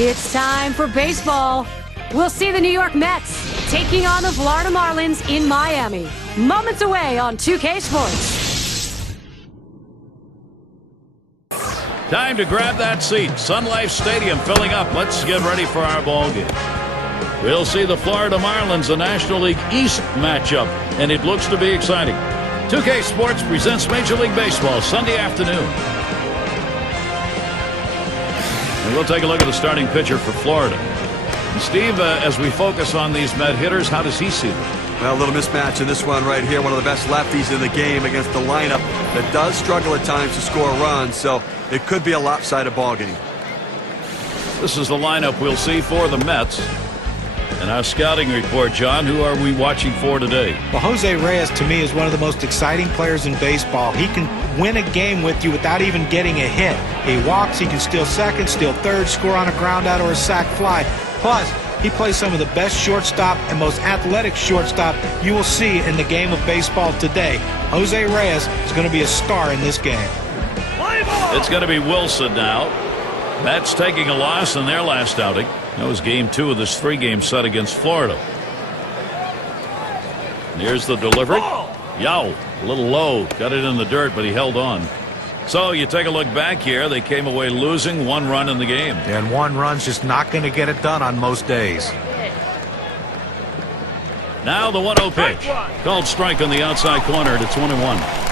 It's time for baseball. We'll see the New York Mets taking on the Florida Marlins in Miami. Moments away on 2K Sports. Time to grab that seat. Sun Life Stadium filling up. Let's get ready for our ball game. We'll see the Florida Marlins, the National League East matchup, and it looks to be exciting. 2K Sports presents Major League Baseball Sunday afternoon. And we'll take a look at the starting pitcher for Florida. And Steve, as we focus on these Met hitters, how does he see them? Well, a little mismatch in this one right here. One of the best lefties in the game against the lineup that does struggle at times to score runs, so it could be a lopsided ball game. This is the lineup we'll see for the Mets. And our scouting report, John, who are we watching for today? Well, Jose Reyes, to me, is one of the most exciting players in baseball. He can win a game with you without even getting a hit. He walks, he can steal second, steal third, score on a ground out or a sac fly. Plus, he plays some of the best shortstop and most athletic shortstop you will see in the game of baseball today. Jose Reyes is going to be a star in this game. It's going to be Wilson now. Mets taking a loss in their last outing. That was game 2 of this 3-game set against Florida. And here's the delivery. Yow, a little low. Got it in the dirt, but he held on. So you take a look back here. They came away losing 1 run in the game. And 1 run's just not going to get it done on most days. Now the 1-0 pitch. Called strike on the outside corner, and it's 1-1.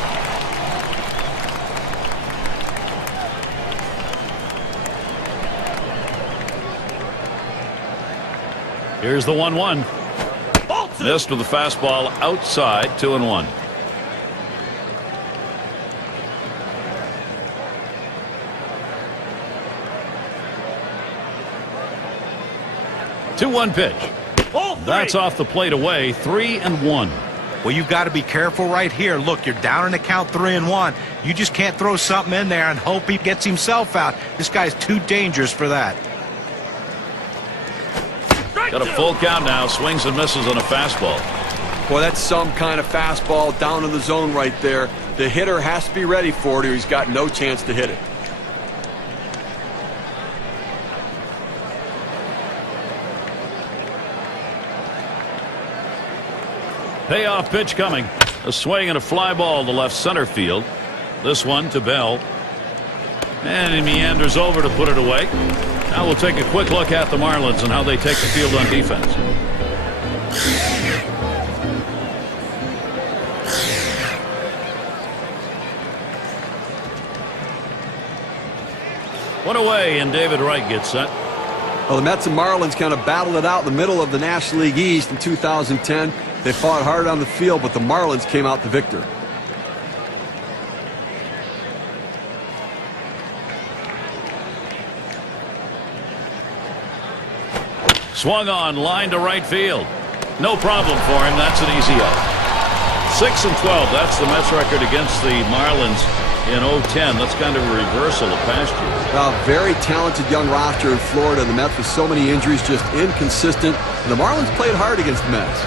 Here's the 1-1. Missed with the fastball outside, 2-1. Two-one pitch. That's off the plate away, 3-1. Well, you've got to be careful right here. Look, you're down in the count 3-1. You just can't throw something in there and hope he gets himself out. This guy's too dangerous for that. Got a full count now. Swings and misses on a fastball. Boy, that's some kind of fastball down in the zone right there. The hitter has to be ready for it or he's got no chance to hit it. Payoff pitch coming. A swing and a fly ball to left center field. This one to Bell. And he meanders over to put it away. Now we'll take a quick look at the Marlins and how they take the field on defense. One away, and David Wright gets set. Well, the Mets and Marlins kind of battled it out in the middle of the National League East in 2010. They fought hard on the field, but the Marlins came out the victor. Swung on, line to right field. No problem for him. That's an easy out. 6-12. That's the Mets record against the Marlins in 2010. That's kind of a reversal of past year. Well, very talented young roster in Florida. The Mets with so many injuries, just inconsistent. And the Marlins played hard against the Mets.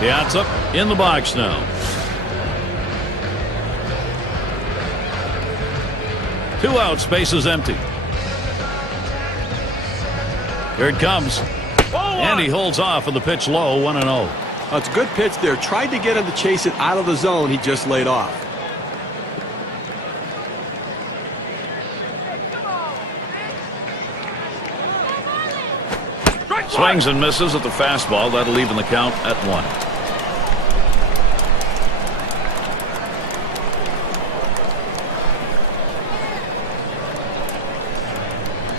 Piazza in the box now. 2 outs, space is empty. Here it comes. And he holds off with the pitch low, 1-0. That's a good pitch there. Tried to get him to chase it out of the zone. He just laid off. Swings and misses at the fastball. That'll even the count at 1.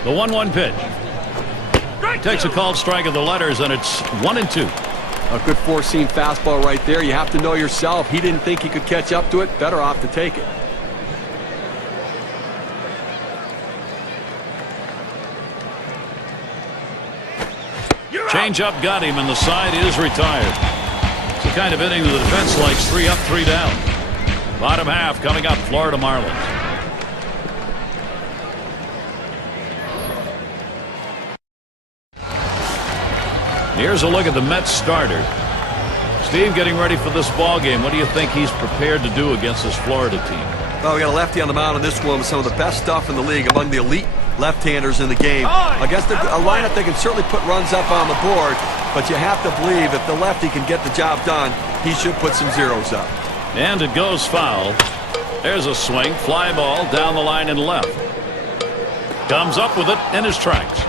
The 1-1 pitch. Takes a called strike of the letters, and it's 1-2. A good four-seam fastball right there. You have to know yourself. He didn't think he could catch up to it. Better off to take it. Change up got him, and the side is retired. It's the kind of inning the defense likes. 3 up, 3 down. Bottom half coming up, Florida Marlins. Here's a look at the Mets starter. Steve, getting ready for this ball game. What do you think he's prepared to do against this Florida team? Well, we got a lefty on the mound in this one with some of the best stuff in the league, among the elite left-handers in the game. Against a lineup that can certainly put runs up on the board, but you have to believe if the lefty can get the job done, he should put some zeros up. And it goes foul. There's a swing, fly ball down the line and left. Comes up with it in his tracks.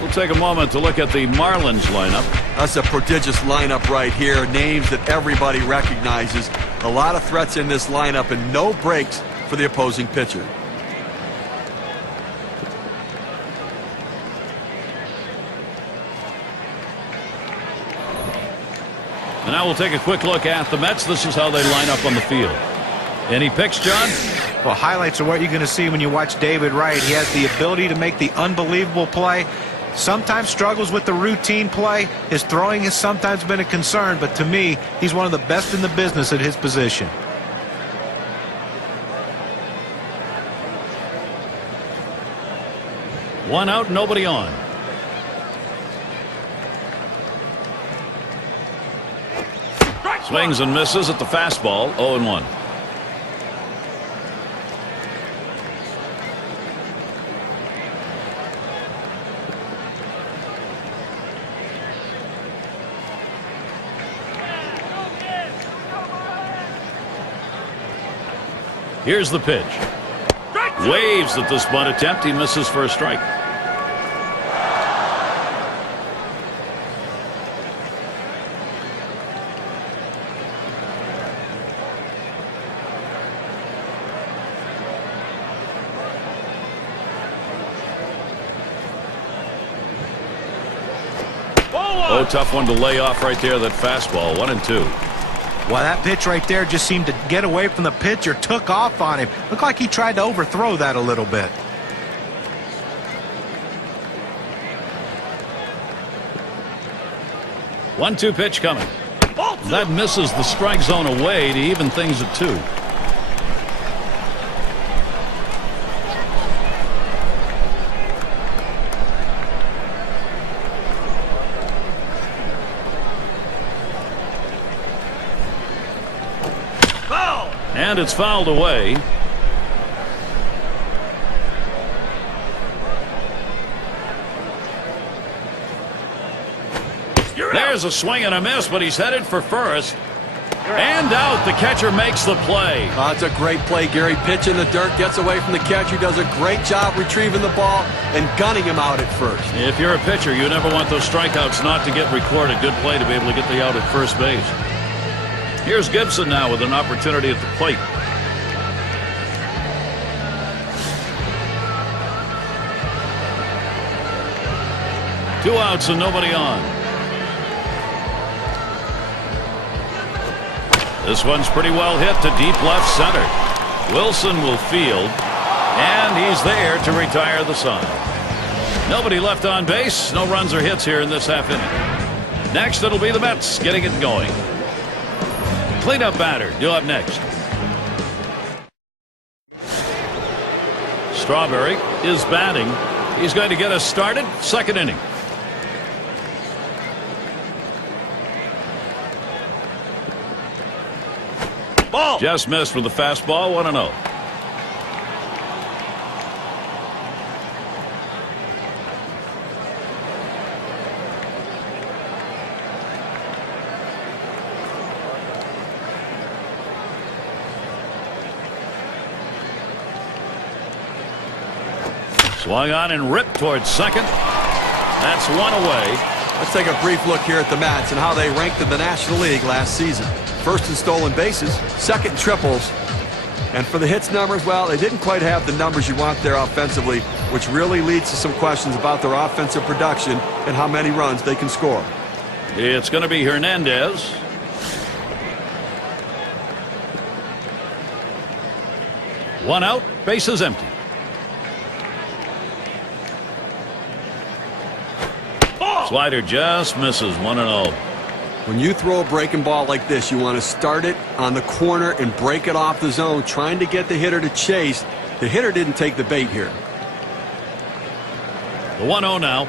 We'll take a moment to look at the Marlins lineup. That's a prodigious lineup right here. Names that everybody recognizes. A lot of threats in this lineup and no breaks for the opposing pitcher. And now we'll take a quick look at the Mets. This is how they line up on the field. Any picks, John? Well, highlights are what you're going to see when you watch David Wright. He has the ability to make the unbelievable play. Sometimes struggles with the routine play. His throwing has sometimes been a concern, but to me, he's one of the best in the business at his position. One out, nobody on. Swings and misses at the fastball, 0-1. Here's the pitch. Waves at this bunt attempt. He misses for a strike. Oh, tough one to lay off right there, that fastball. 1-2. Well, that pitch right there just seemed to get away from the pitcher, took off on him. Looked like he tried to overthrow that a little bit. One-two pitch coming. That misses the strike zone away to even things at 2. And it's fouled away. There's a swing and a miss, but he's headed for first. And out. The catcher makes the play. It's a great play, Gary. Pitch in the dirt, gets away from the catcher, does a great job retrieving the ball and gunning him out at first. If you're a pitcher, you never want those strikeouts not to get recorded. Good play to be able to get the out at first base. Here's Gibson now with an opportunity at the plate. Two outs and nobody on. This one's pretty well hit to deep left center. Wilson will field, and he's there to retire the side. Nobody left on base. No runs or hits here in this half inning. Next, it'll be the Mets getting it going. Cleanup batter due up next. Strawberry is batting. He's going to get us started. Second inning. Ball. Just missed with the fastball. 1-0. Swung on and ripped towards second. That's one away. Let's take a brief look here at the Mets and how they ranked in the National League last season. First in stolen bases, second in triples. And for the hits numbers, well, they didn't quite have the numbers you want there offensively, which really leads to some questions about their offensive production and how many runs they can score. It's going to be Hernandez. One out, bases empty. Slider just misses. 1-0. When you throw a breaking ball like this, you want to start it on the corner and break it off the zone, trying to get the hitter to chase. The hitter didn't take the bait here. The 1-0 now.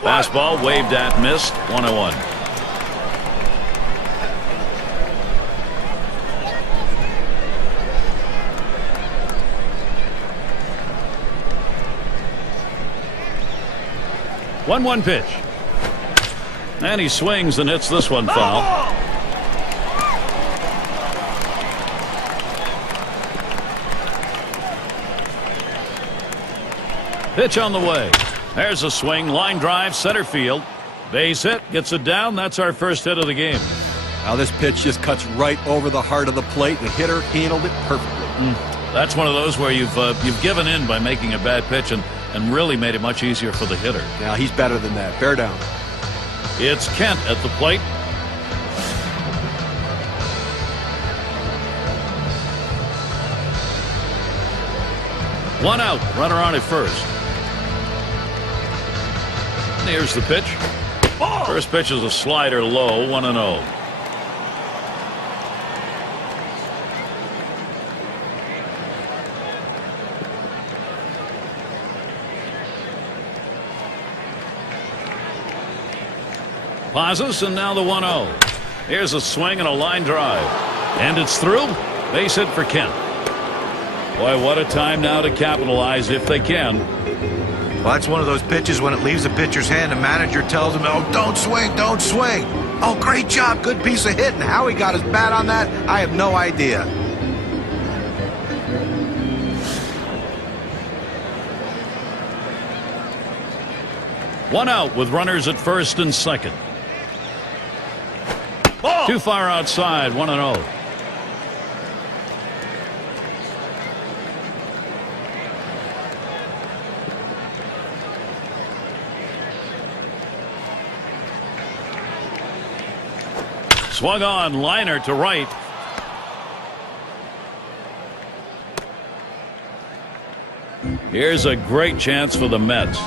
Fastball waved at, missed. 1-1. 1-1 pitch. And he swings and hits this one foul. Pitch on the way. There's a swing. Line drive. Center field. Base hit. Gets it down. That's our first hit of the game. Now this pitch just cuts right over the heart of the plate. The hitter handled it perfectly. That's one of those where you've given in by making a bad pitch and really made it much easier for the hitter. Now he's better than that. Bear down. It's Kent at the plate. One out. Runner on at first. Here's the pitch. First pitch is a slider low. 1-0. Pauses, and now the 1-0. Here's a swing and a line drive. And it's through. Base hit for Kent. Boy, what a time now to capitalize if they can. Well, that's one of those pitches when it leaves the pitcher's hand, the manager tells him, oh, don't swing, don't swing. Oh, great job, good piece of hitting. How he got his bat on that, I have no idea. One out with runners at first and second. Too far outside. 1-0. Swung on, liner to right. Here's a great chance for the Mets.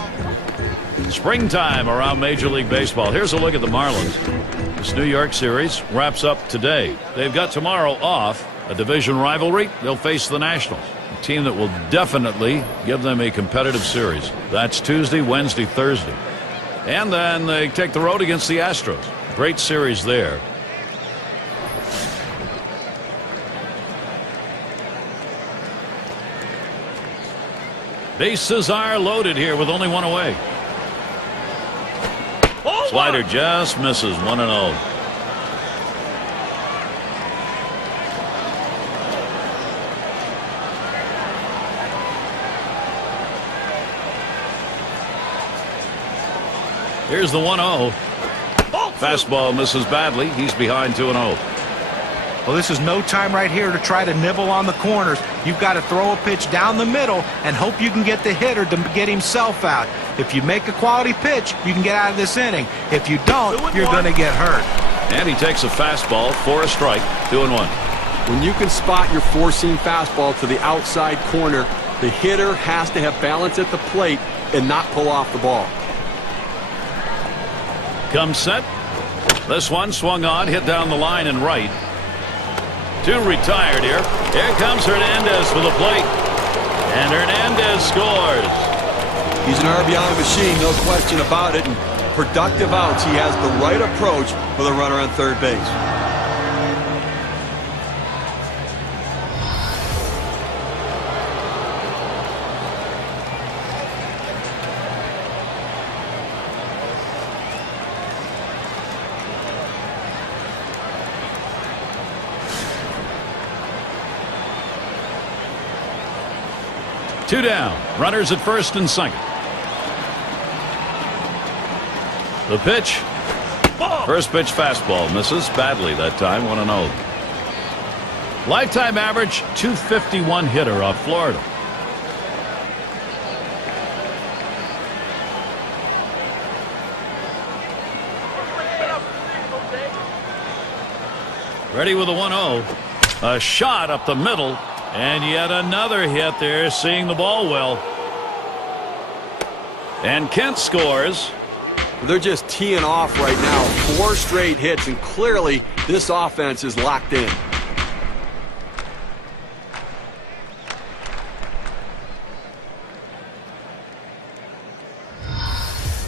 Springtime around Major League Baseball. Here's a look at the Marlins. This New York series wraps up today. They've got tomorrow off, a division rivalry. They'll face the Nationals, a team that will definitely give them a competitive series. That's Tuesday, Wednesday, Thursday. And then they take the road against the Astros. Great series there. Bases are loaded here with only one away. Slider just misses. 1-0. Here's the 1-0. Fastball misses badly. He's behind 2-0. Well, this is no time right here to try to nibble on the corners. You've got to throw a pitch down the middle and hope you can get the hitter to get himself out. If you make a quality pitch, you can get out of this inning. If you don't, you're going to get hurt. And he takes a fastball for a strike. 2-1. When you can spot your four-seam fastball to the outside corner, the hitter has to have balance at the plate and not pull off the ball. Comes set. This one swung on, hit down the line and right. Two retired here. Here comes Hernandez for the plate. And Hernandez scores. He's an RBI machine, no question about it. And productive outs. He has the right approach with a runner on third base. Two down. Runners at first and second. The pitch. First pitch fastball misses badly that time. 1-0. Lifetime average 251 hitter off Florida. Ready with a 1-0. A shot up the middle. And yet another hit there, seeing the ball well. And Kent scores. They're just teeing off right now. 4 straight hits, and clearly this offense is locked in.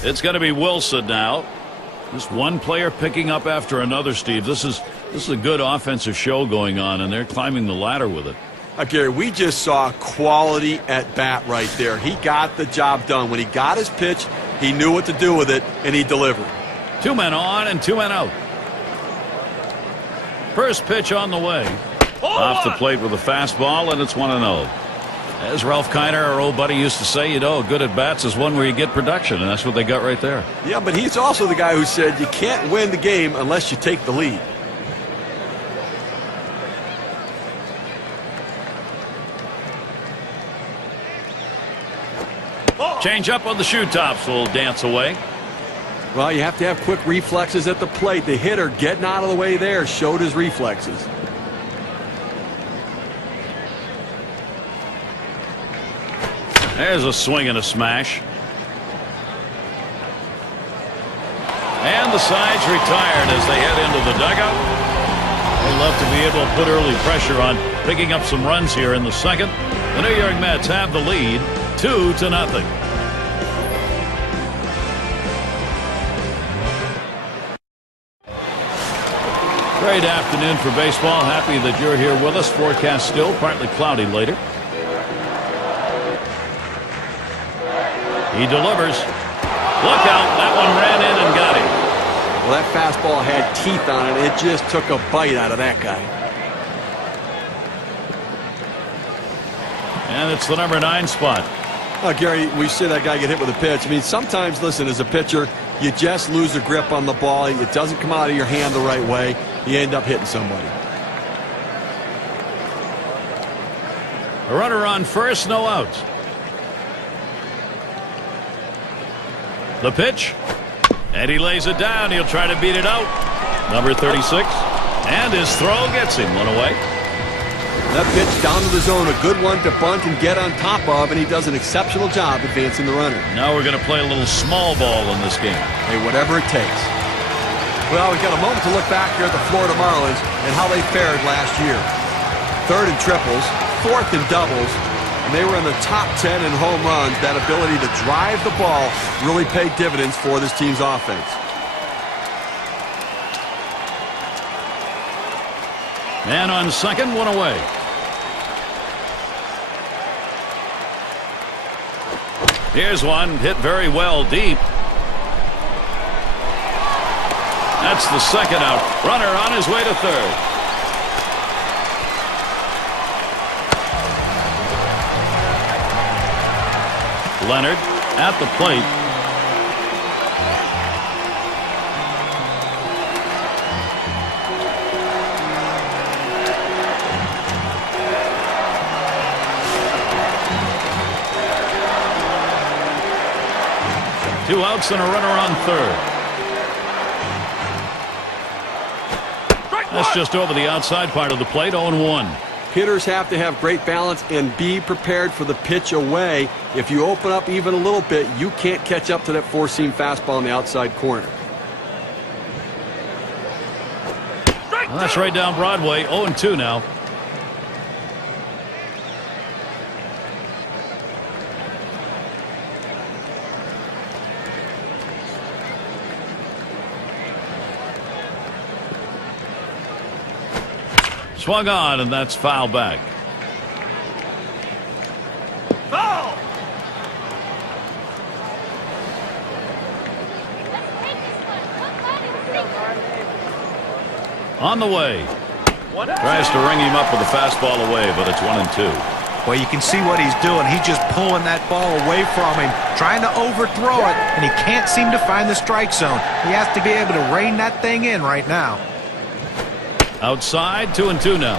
It's going to be Wilson now. Just one player picking up after another, Steve. This is a good offensive show going on, and they're climbing the ladder with it. Gary, we just saw quality at bat right there. He got the job done. When he got his pitch, He knew what to do with it, and he delivered. 2 men on and 2 men out. First pitch on the way. Off the plate with a fastball, and it's 1-0. As Ralph Kiner, our old buddy, used to say, you know, good at bats is one where you get production, and that's what they got right there. Yeah, but he's also the guy who said you can't win the game unless you take the lead. Change up on the shoe tops will dance away. Well, you have to have quick reflexes at the plate. The hitter getting out of the way there showed his reflexes. There's a swing and a smash. And the side's retired as they head into the dugout. They love to be able to put early pressure on picking up some runs here in the second. The New York Mets have the lead 2-0. Great afternoon for baseball. Happy that you're here with us. Forecast still partly cloudy later. He delivers. Look out. That one ran in and got him. Well, that fastball had teeth on it. It just took a bite out of that guy. And it's the number 9 spot. Oh, Gary, we see that guy get hit with a pitch. I mean, sometimes, listen, as a pitcher, you just lose a grip on the ball. It doesn't come out of your hand the right way. You end up hitting somebody. A runner on first, no outs. The pitch. And he lays it down. He'll try to beat it out. Number 36. And his throw gets him one away. That pitch down to the zone, a good one to bunt and get on top of, and he does an exceptional job advancing the runner. Now we're going to play a little small ball in this game. Hey, whatever it takes. Well, we've got a moment to look back here at the Florida Marlins and how they fared last year. 3rd in triples, 4th in doubles, and they were in the top 10 in home runs. That ability to drive the ball really paid dividends for this team's offense. Man on second, one away. Here's one hit very well deep. That's the second out. Runner on his way to third. Leonard at the plate. Two outs and a runner on third. That's just over the outside part of the plate. 0-1. Hitters have to have great balance and be prepared for the pitch away. If you open up even a little bit, you can't catch up to that four-seam fastball in the outside corner. Well, that's right down Broadway. 0-2 now. Swung on, and that's foul back. Foul! On the way. Tries to ring him up with a fastball away, but it's 1-2. Well, you can see what he's doing. He's just pulling that ball away from him, trying to overthrow it, and he can't seem to find the strike zone. He has to be able to rein that thing in right now. Outside, 2-2 now.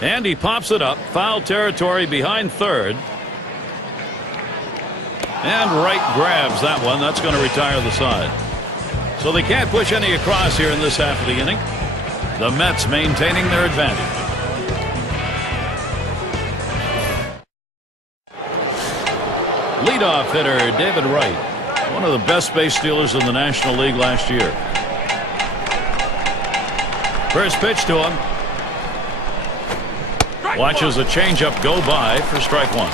And he pops it up. Foul territory behind third. And right grabs that one. That's going to retire the side. So they can't push any across here in this half of the inning. The Mets maintaining their advantage. Leadoff hitter David Wright, one of the best base stealers in the National League last year. First pitch to him. Watches a changeup go by for strike one.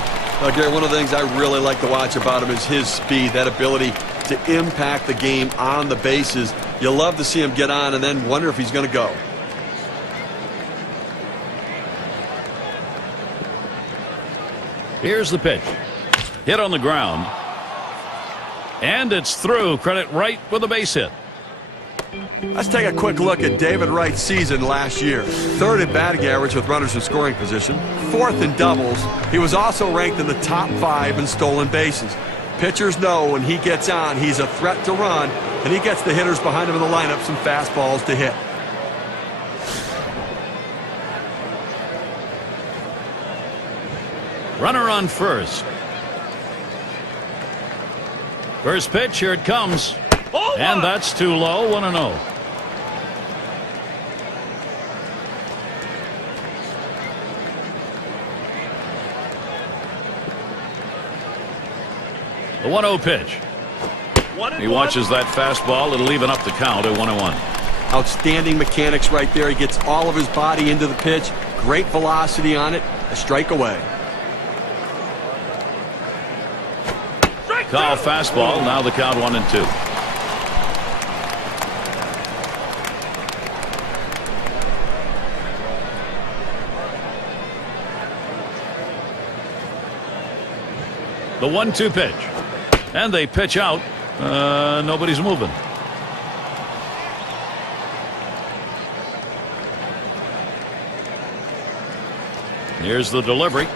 Gary, one of the things I really like to watch about him is his speed, that ability to impact the game on the bases. You love to see him get on and then wonder if he's going to go. Here's the pitch. Hit on the ground. And it's through. Credit Wright with a base hit. Let's take a quick look at David Wright's season last year. 3rd in batting average with runners in scoring position. 4th in doubles. He was also ranked in the top 5 in stolen bases. Pitchers know when he gets on, he's a threat to run, and he gets the hitters behind him in the lineup some fastballs to hit. Runner on first. First pitch, here it comes. And that's too low, 1-0. The 1-0 pitch. He watches that fastball. It'll even up the count at 1-1. Outstanding mechanics right there. He gets all of his body into the pitch. Great velocity on it. A strike away. Call fastball. Now the count 1-2. The 1-2 pitch. And they pitch out. Nobody's moving. Here's the delivery.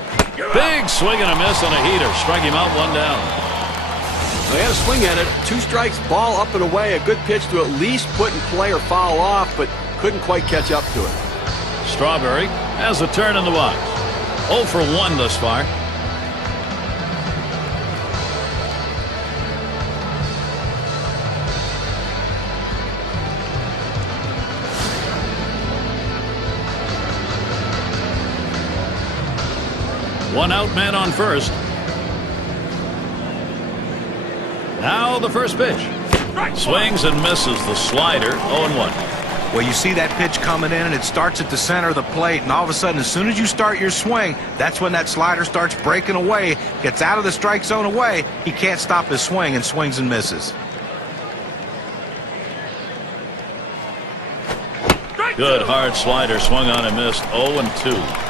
Big swing and a miss on a heater. Strike him out, 1 down. They had a swing at it. 2 strikes, ball up and away. A good pitch to at least put in play or foul off, but couldn't quite catch up to it. Strawberry has a turn in the box. 0 for 1 thus far. One out, man on first. Now the first pitch. Swings and misses the slider. 0-1. Well, you see that pitch coming in, and it starts at the center of the plate, and all of a sudden, as soon as you start your swing, that's when that slider starts breaking away, gets out of the strike zone away. He can't stop his swing and swings and misses. Good hard slider, swung on and missed. 0-2.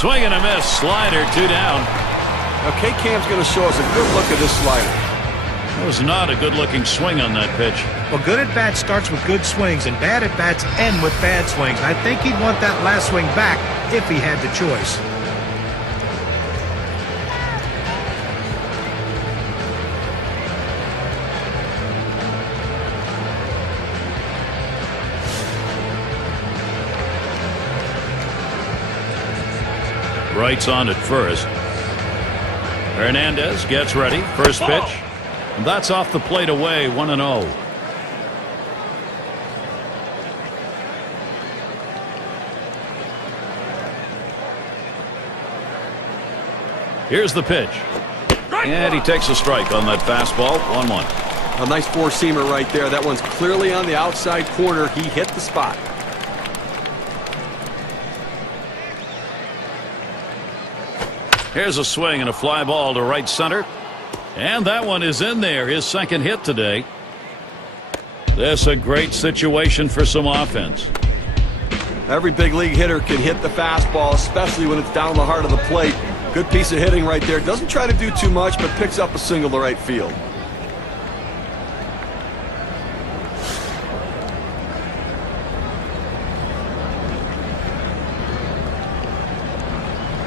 Swing and a miss. Slider, 2 down. Now, K-Cam's going to show us a good look at this slider. That was not a good-looking swing on that pitch. Well, good at bat starts with good swings, and bad at bats end with bad swings. I think he'd want that last swing back if he had the choice. Wright's on at first. Hernandez gets ready. First pitch. And that's off the plate away. 1-0. Here's the pitch. And he takes a strike on that fastball. 1-1. A nice four-seamer right there. That one's clearly on the outside corner. He hit the spot. Here's a swing and a fly ball to right center. And that one is in there. His second hit today. This a great situation for some offense. Every big league hitter can hit the fastball, especially when it's down the heart of the plate. Good piece of hitting right there. Doesn't try to do too much, but picks up a single to right field.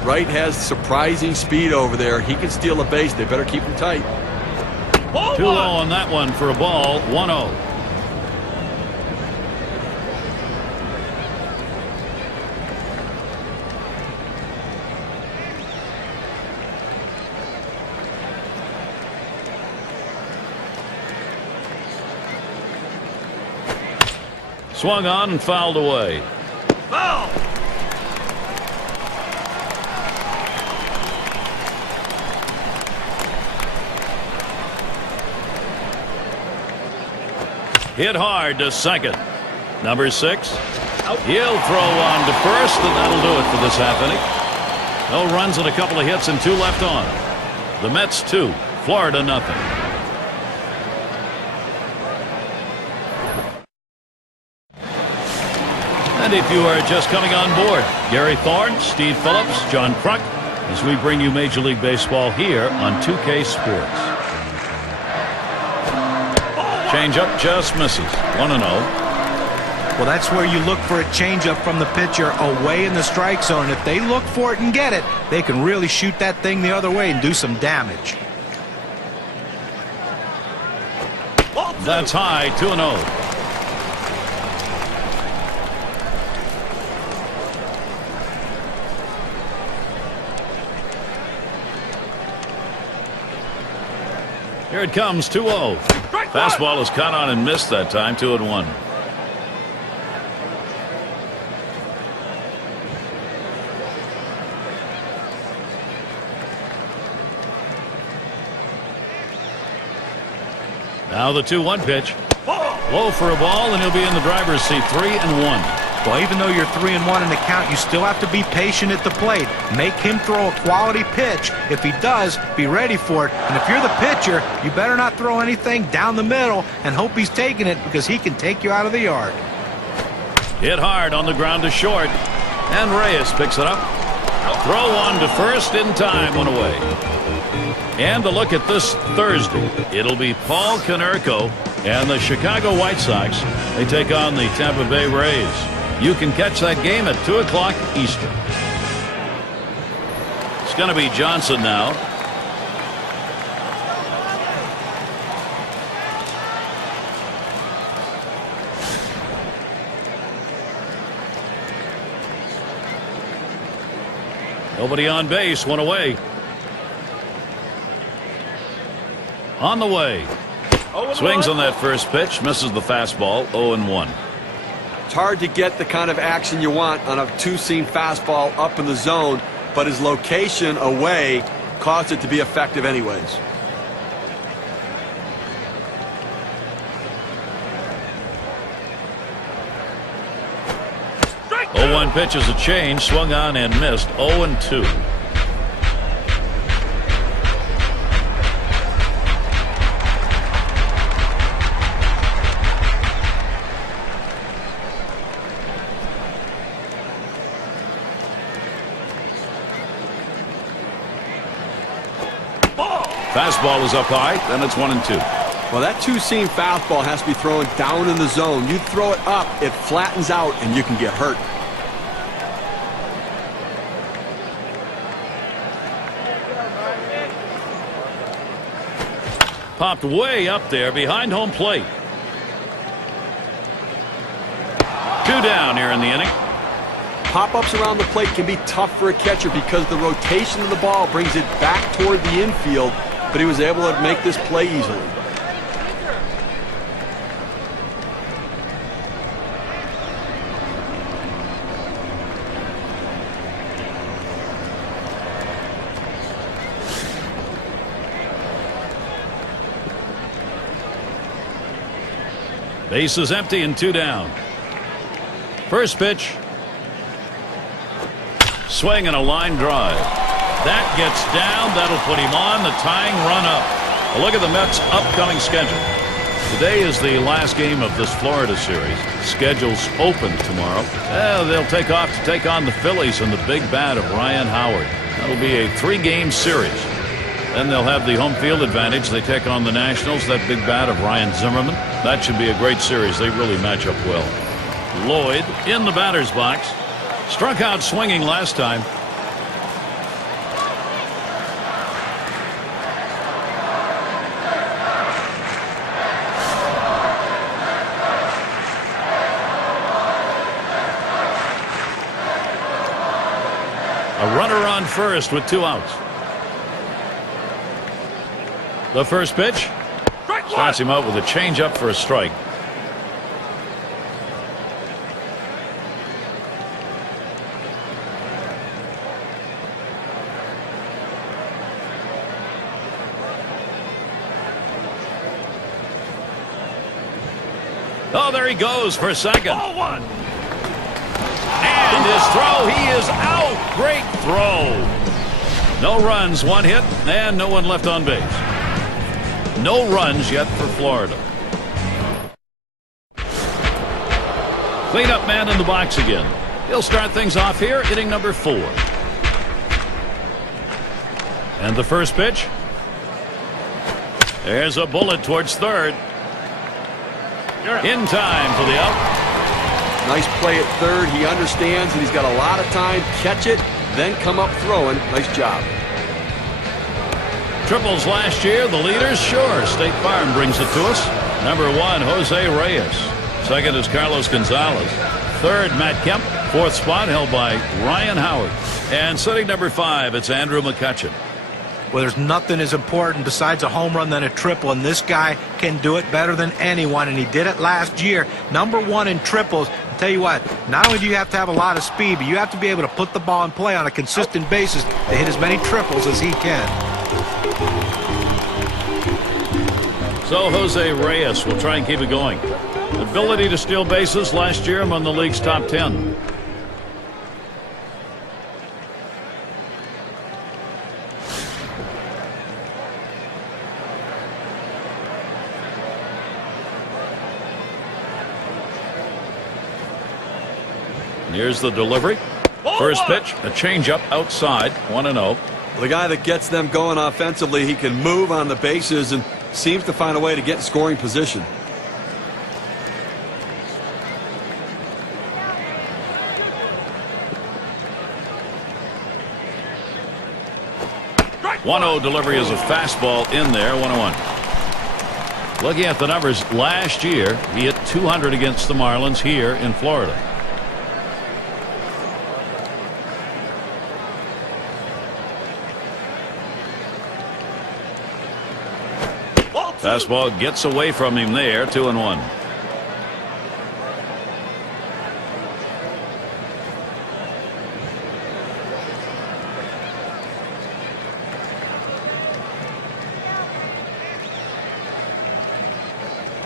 Wright has surprising speed over there. He can steal a base. They better keep him tight. Too low on that one for a ball. 1-0. Swung on and fouled away. Foul! Hit hard to second. Number 6. He'll throw on to first, and that'll do it for this half inning. No runs and a couple of hits and 2 left on. The Mets 2, Florida nothing. And if you are just coming on board, Gary Thorne, Steve Phillips, John Kruk, as we bring you Major League Baseball here on 2K Sports. Changeup just misses. 1-0. Well, that's where you look for a changeup from the pitcher away in the strike zone. If they look for it and get it, they can really shoot that thing the other way and do some damage. That's high. 2-0. Here it comes. 2-0. Fastball is caught on and missed that time. 2-1. Now the 2-1 pitch. Low for a ball, and he'll be in the driver's seat. 3-1. Well, even though you're 3-1 in the count, you still have to be patient at the plate. Make him throw a quality pitch. If he does, be ready for it. And if you're the pitcher, you better not throw anything down the middle and hope he's taking it, because he can take you out of the yard. Hit hard on the ground to short. And Reyes picks it up. Throw on to first in time. 1 away. And a look at this Thursday. It'll be Paul Konerko and the Chicago White Sox. They take on the Tampa Bay Rays. You can catch that game at 2 o'clock Eastern. It's going to be Johnson now. Nobody on base. 1 away. On the way. Swings on that first pitch. Misses the fastball. 0-1. It's hard to get the kind of action you want on a 2-seam fastball up in the zone, but his location away caused it to be effective anyways. Oh, 1 pitch is a change. Swung on and missed. 0-2. Fastball is up high, then it's 1-2. Well, that 2-seam fastball has to be thrown down in the zone. You throw it up, it flattens out, and you can get hurt. Popped way up there behind home plate. 2 down here in the inning. Pop-ups around the plate can be tough for a catcher because the rotation of the ball brings it back toward the infield, but he was able to make this play easily. Base is empty and 2 down. First pitch. Swing and a line drive. That gets down. That'll put him on the tying run up. A look at the Mets' upcoming schedule. Today is the last game of this Florida series. Schedule's open tomorrow. They'll take off to take on the Phillies and the big bat of Ryan Howard. That'll be a 3-game series. Then they'll have the home field advantage. They take on the Nationals, that big bat of Ryan Zimmerman. That should be a great series. They really match up well. Lloyd in the batter's box. Struck out swinging last time. A runner on first with 2 outs. The first pitch starts him out with a changeup for a strike. Oh, there he goes for second. And his throw, he is out. Great throw. No runs, one hit, and no one left on base. No runs yet for Florida. Cleanup man in the box again. He'll start things off here, inning number 4. And the first pitch. There's a bullet towards third. In time for the out. Nice play at third. He understands that he's got a lot of time. Catch it, then come up throwing. Nice job. Triples last year, the leaders? Sure. State Farm brings it to us. Number 1, Jose Reyes. Second is Carlos Gonzalez. Third, Matt Kemp. Fourth spot held by Ryan Howard. And sitting number 5, it's Andrew McCutchen. Well, there's nothing as important besides a home run than a triple, and this guy can do it better than anyone, and he did it last year. Number 1 in triples. I'll tell you what, not only do you have to have a lot of speed, but you have to be able to put the ball in play on a consistent basis to hit as many triples as he can. So Jose Reyes will try and keep it going. Ability to steal bases last year among the league's top 10. Here's the delivery. First pitch, a changeup outside, 1-0. The guy that gets them going offensively, he can move on the bases and seems to find a way to get in scoring position. One 1-0 delivery is a fastball in there, 1-1. Looking at the numbers last year, he hit 200 against the Marlins here in Florida. Fastball gets away from him there, 2-1.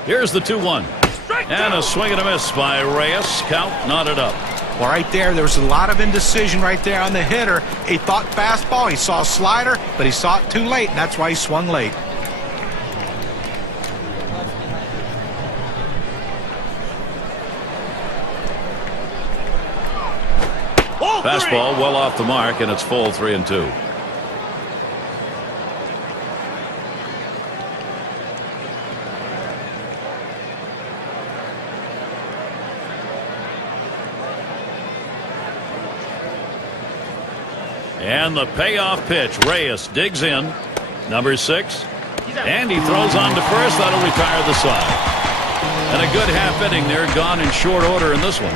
Here's the 2-1. And a swing and a miss by Reyes. Count knotted up. Well, right there was a lot of indecision right there on the hitter. He thought fastball, he saw a slider, but he saw it too late, and that's why he swung late. Fastball well off the mark, and it's full 3-2. And the payoff pitch. Reyes digs in. Number 6. And he throws on to first. That'll retire the side. And a good half inning there, gone in short order in this one.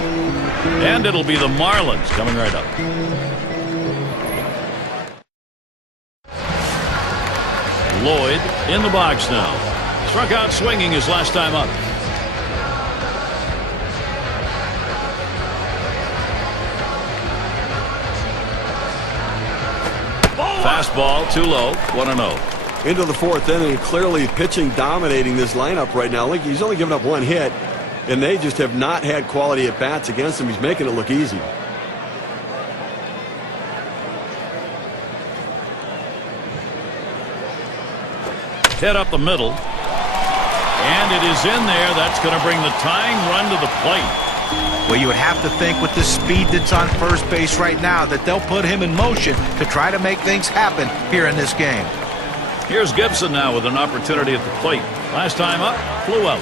And it'll be the Marlins coming right up. Lloyd in the box now. Struck out swinging his last time up. Fastball too low, 1-0. Into the 4th inning, clearly pitching dominating this lineup right now. Like, he's only given up 1 hit, and they just have not had quality at bats against him. He's making it look easy. Hit up the middle, and it is in there. That's going to bring the tying run to the plate. Well, you would have to think with the speed that's on first base right now that they'll put him in motion to try to make things happen here in this game. Here's Gibson now with an opportunity at the plate. Last time up, flew out.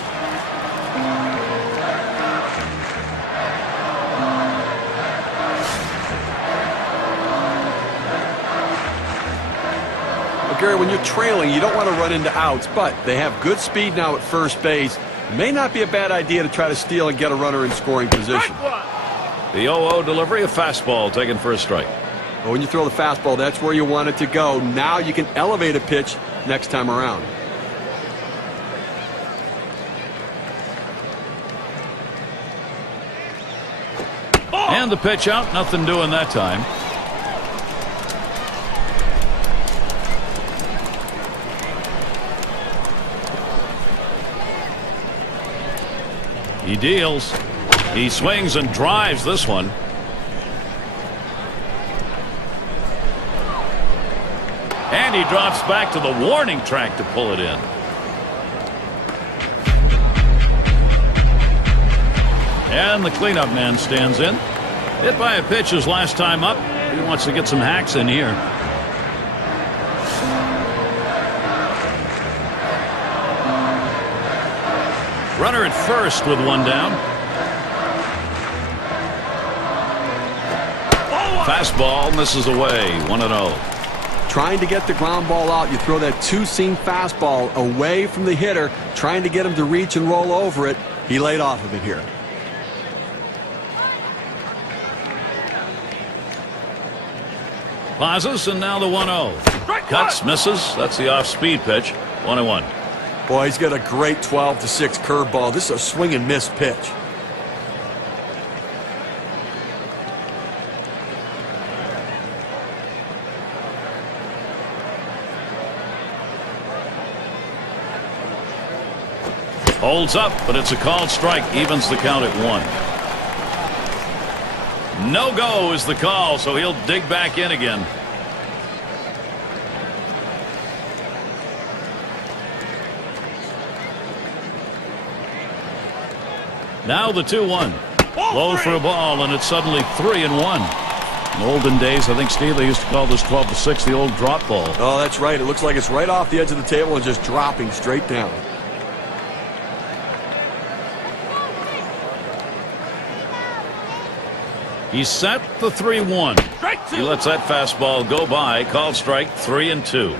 Well, Gary, when you're trailing, you don't want to run into outs, but they have good speed now at first base. May not be a bad idea to try to steal and get a runner in scoring position. The 0-0 delivery, a fastball taken for a strike. Well, when you throw the fastball, that's where you want it to go. Now you can elevate a pitch next time around. And the pitch out, nothing doing that time. He deals. He swings and drives this one. And he drops back to the warning track to pull it in. And the cleanup man stands in. Hit by a pitch his last time up. He wants to get some hacks in here. Runner at first with one down. Fastball misses away. 1-0. Trying to get the ground ball out, you throw that two-seam fastball away from the hitter, trying to get him to reach and roll over it. He laid off of it here. Pauses, and now the 1-0. Cuts, misses. That's the off-speed pitch. 1-1. Boy, he's got a great 12-6 curveball. This is a swing and miss pitch. Holds up, but it's a called strike. Evens the count at 1. No go is the call, so he'll dig back in again. Now the 2-1. Low for a ball, and it's suddenly 3-1. In olden days, I think, Steve, they used to call this 12-6 the old drop ball. Oh, that's right. It looks like it's right off the edge of the table and just dropping straight down. He's set the 3-1. He lets that fastball go by. Called strike. 3-2.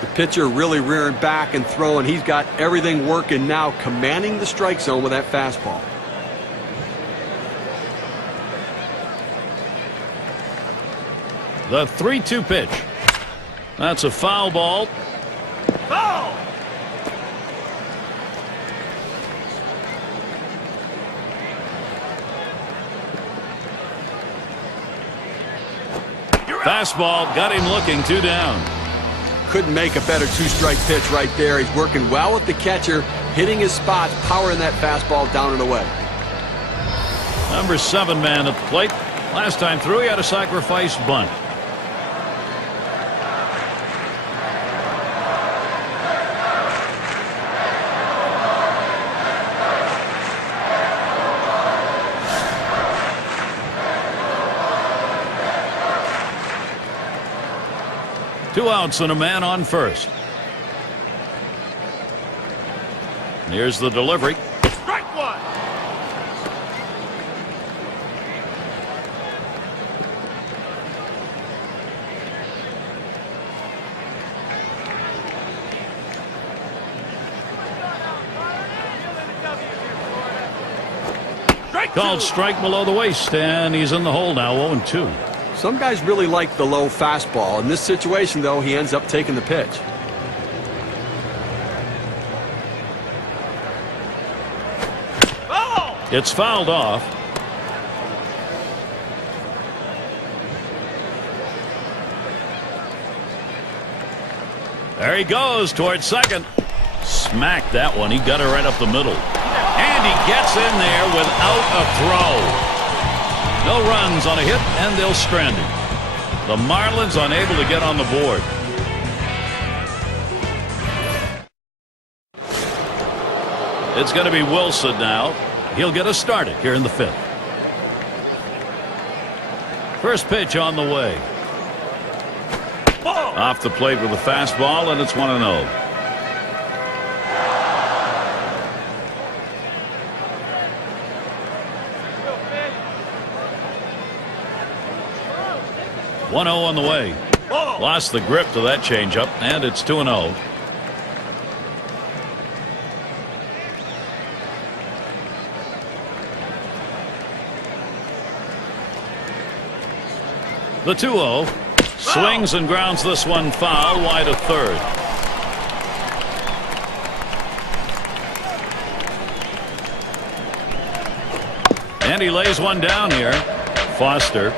The pitcher really rearing back and throwing. He's got everything working now, commanding the strike zone with that fastball. The 3-2 pitch. That's a foul ball. Foul! Fastball got him looking. 2 down. Couldn't make a better two-strike pitch right there. He's working well with the catcher, hitting his spots, powering that fastball down and away. Number 7 man at the plate. Last time through, he had a sacrifice bunt. Two outs and a man on first. And here's the delivery. Strike one. Called strike below the waist, and he's in the hole now. 0-2. Some guys really like the low fastball. In this situation, though, he ends up taking the pitch. Oh! It's fouled off. There he goes towards second. Smacked that one. He got it right up the middle. And he gets in there without a throw. No runs on a hit, and they'll strand him. The Marlins unable to get on the board. It's going to be Wilson now. He'll get us started here in the 5th. First pitch on the way. Off the plate with a fastball, and it's 1-0. On the way. Lost the grip to that changeup, and it's 2-0. The 2-0 swings and grounds this one foul wide of third. And he lays one down here. Foster.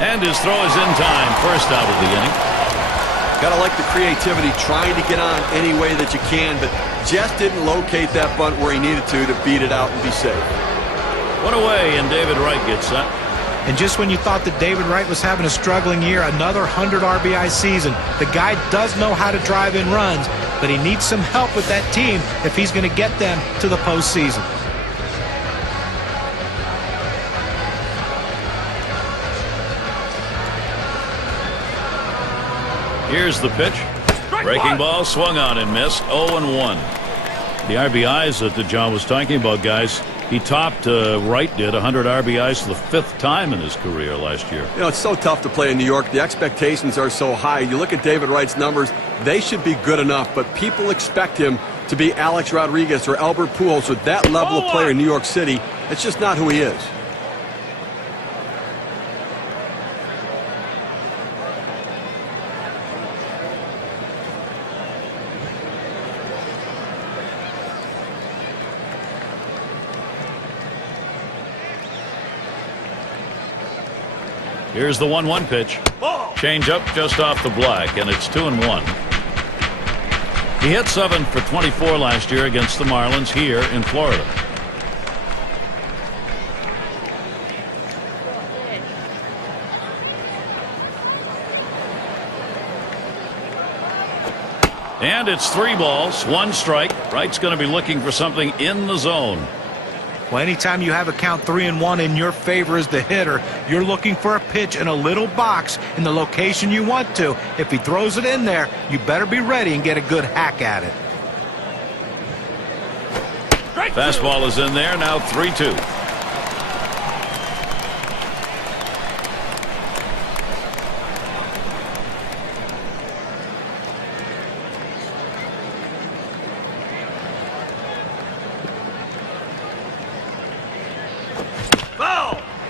And his throw is in time. First out of the inning. Gotta like the creativity, trying to get on any way that you can, but just didn't locate that bunt where he needed to beat it out and be safe. One away, and David Wright gets set. And just when you thought that David Wright was having a struggling year, another 100 RBI season. The guy does know how to drive in runs, but he needs some help with that team if he's going to get them to the postseason. Here's the pitch. Breaking ball swung on and missed. 0-1. The RBIs that John was talking about, guys, he topped, Wright did, 100 RBIs for the 5th time in his career last year. You know, it's so tough to play in New York. The expectations are so high. You look at David Wright's numbers, they should be good enough, but people expect him to be Alex Rodriguez or Albert Pujols with that level of player in New York City. It's just not who he is. Here's the 1-1 pitch. Change up just off the black, and it's 2-1. He hit 7 for 24 last year against the Marlins here in Florida. And it's 3 balls, 1 strike. Wright's going to be looking for something in the zone. Well, anytime you have a count 3-1 in your favor as the hitter, you're looking for a pitch in a little box in the location you want to. If he throws it in there, you better be ready and get a good hack at it. Fastball is in there, now 3-2.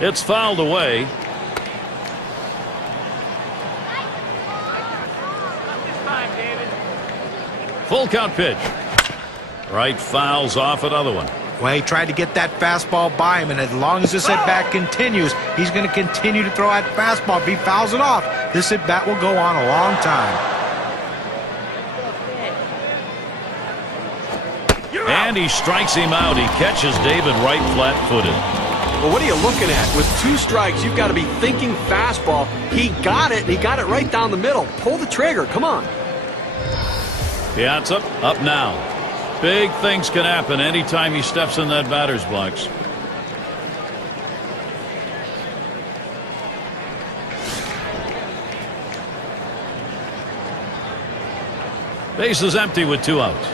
It's fouled away. Full count pitch. Wright fouls off another one. Well, he tried to get that fastball by him, and as long as this at-bat continues, he's going to continue to throw that fastball. If he fouls it off, this at-bat will go on a long time. And he strikes him out. He catches David Wright flat-footed. Well, what are you looking at? With 2 strikes, you've got to be thinking fastball. He got it, and he got it right down the middle. Pull the trigger. Come on. Piazza up now. Big things can happen anytime he steps in that batter's box. Base is empty with 2 outs.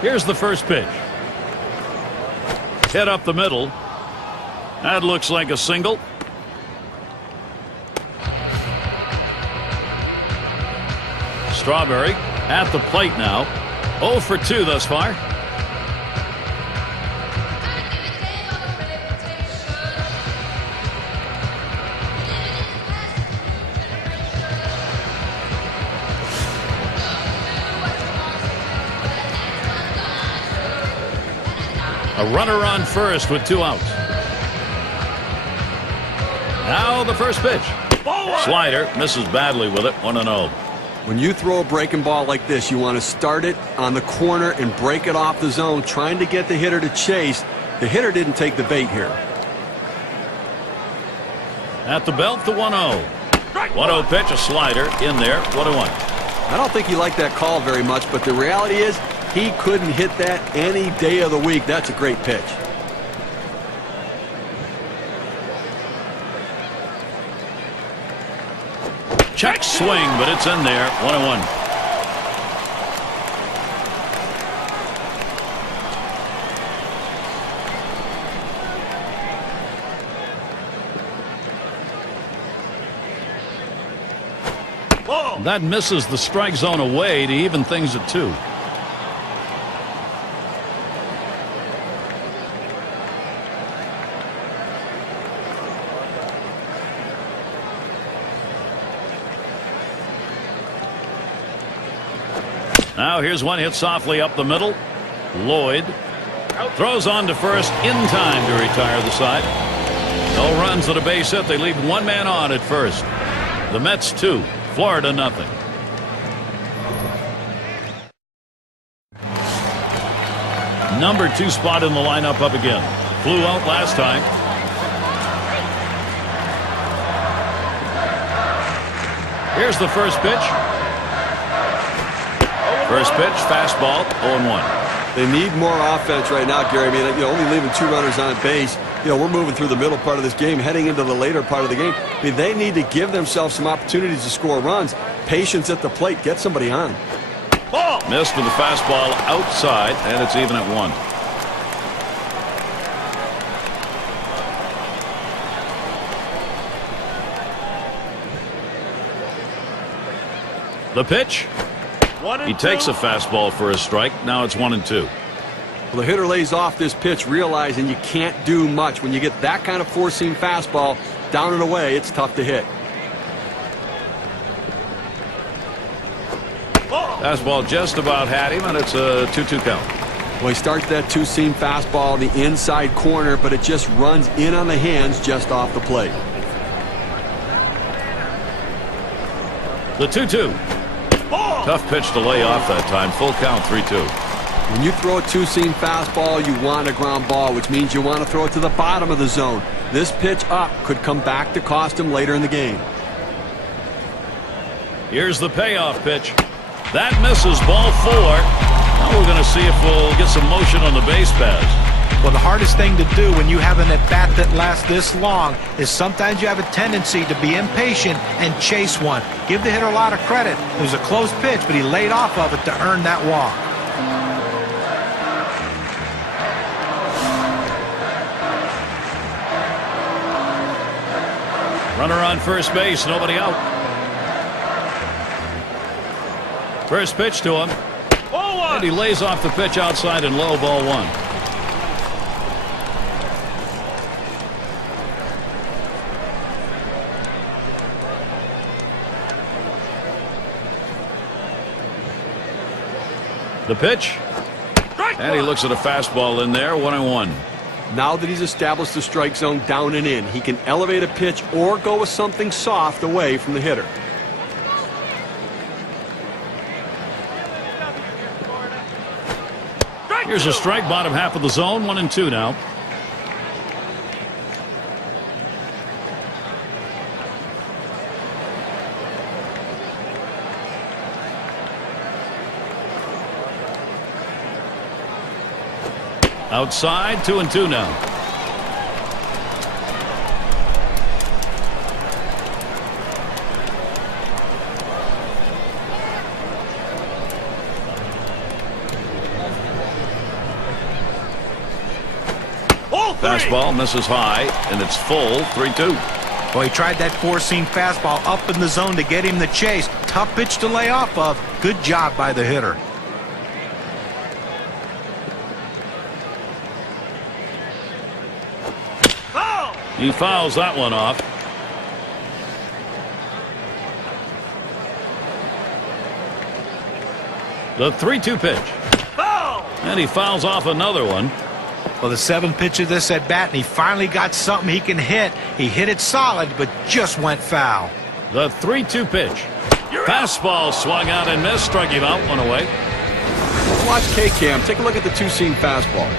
Here's the first pitch. Hit up the middle. That looks like a single. Strawberry at the plate now. 0 for 2 thus far. A runner on first with 2 outs. Now the first pitch. Slider misses badly with it. 1-0. When you throw a breaking ball like this, you want to start it on the corner and break it off the zone, trying to get the hitter to chase. The hitter didn't take the bait here. At the belt, the 1-0. 1-0 pitch, a slider in there. 1-1. I don't think he liked that call very much, but the reality is he couldn't hit that any day of the week. That's a great pitch. Check swing, but it's in there. 1-1. That misses the strike zone away to even things at 2. Now here's one hit softly up the middle. Lloyd throws on to first in time to retire the side. No runs at a base hit. They leave 1 man on at first. The Mets 2, Florida nothing. number 2 spot in the lineup up again. Flew out last time. Here's the first pitch. First pitch, fastball, 0-1. They need more offense right now, Gary. I mean, only leaving 2 runners on base. We're moving through the middle part of this game, heading into the later part of the game. I mean, they need to give themselves some opportunities to score runs. Patience at the plate. Get somebody on. Ball. Missed with the fastball outside, and it's even at 1. The pitch. He takes a fastball for a strike. Now it's 1-2. Well, the hitter lays off this pitch, realizing you can't do much. When you get that kind of four-seam fastball down and away, it's tough to hit. Fastball just about had him, and it's a 2-2 count. Well, he starts that two-seam fastball in the inside corner, but it just runs in on the hands just off the plate. The 2-2. Tough pitch to lay off that time. Full count, 3-2. When you throw a two-seam fastball, you want a ground ball, which means you want to throw it to the bottom of the zone. This pitch up could come back to cost him later in the game. Here's the payoff pitch. That misses, ball 4. Now we're going to see if we'll get some motion on the base paths. Well, the hardest thing to do when you have an at-bat that lasts this long is sometimes you have a tendency to be impatient and chase one. Give the hitter a lot of credit. It was a close pitch, but he laid off of it to earn that walk. Runner on first base, nobody out. First pitch to him. And he lays off the pitch outside and low, ball 1. The pitch. And he looks at a fastball in there, 1-1. Now that he's established the strike zone down and in, he can elevate a pitch or go with something soft away from the hitter. Here's a strike, bottom half of the zone, 1-2 now. Outside, 2-2 now. Fastball misses high, and it's full, 3-2. Well, he tried that four-seam fastball up in the zone to get him the chase. Tough pitch to lay off of. Good job by the hitter. He fouls that one off. The 3-2 pitch. And he fouls off another one. Well, the 7th pitch of this at bat, and he finally got something he can hit. He hit it solid, but just went foul. The 3-2 pitch. Fastball swung out and missed. Struck him out, one away. Let's watch K-Cam. Take a look at the two-seam fastball.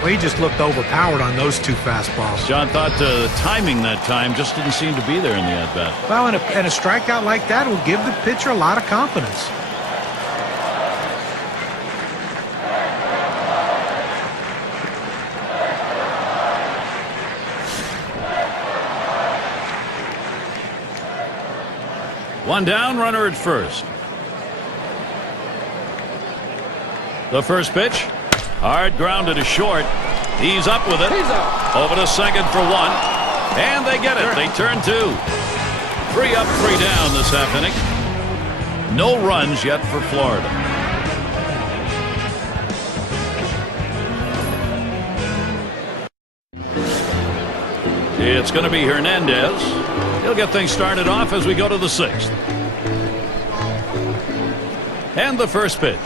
Well, he just looked overpowered on those 2 fastballs. John thought timing that time just didn't seem to be there in the at-bat. Well, and a strikeout like that will give the pitcher a lot of confidence. One down, runner at first. The first pitch. Hard grounded to short. He's up with it. Over to second for 1. And they get it. They turn 2. 3 up, 3 down this half inning. No runs yet for Florida. It's going to be Hernandez. He'll get things started off as we go to the 6th. And the first pitch.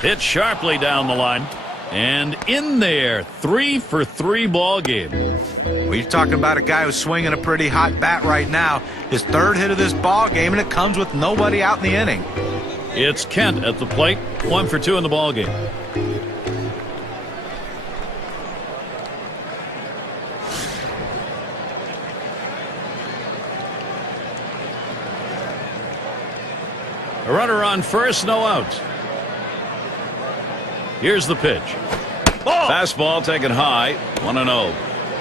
Hit sharply down the line. And in there, 3 for 3 ball game. Well, you're talking about a guy who's swinging a pretty hot bat right now. His 3rd hit of this ball game, and it comes with nobody out in the inning. It's Kent at the plate. 1 for 2 in the ball game. A runner on first, no outs. Here's the pitch. Fastball taken high, 1-0. Well,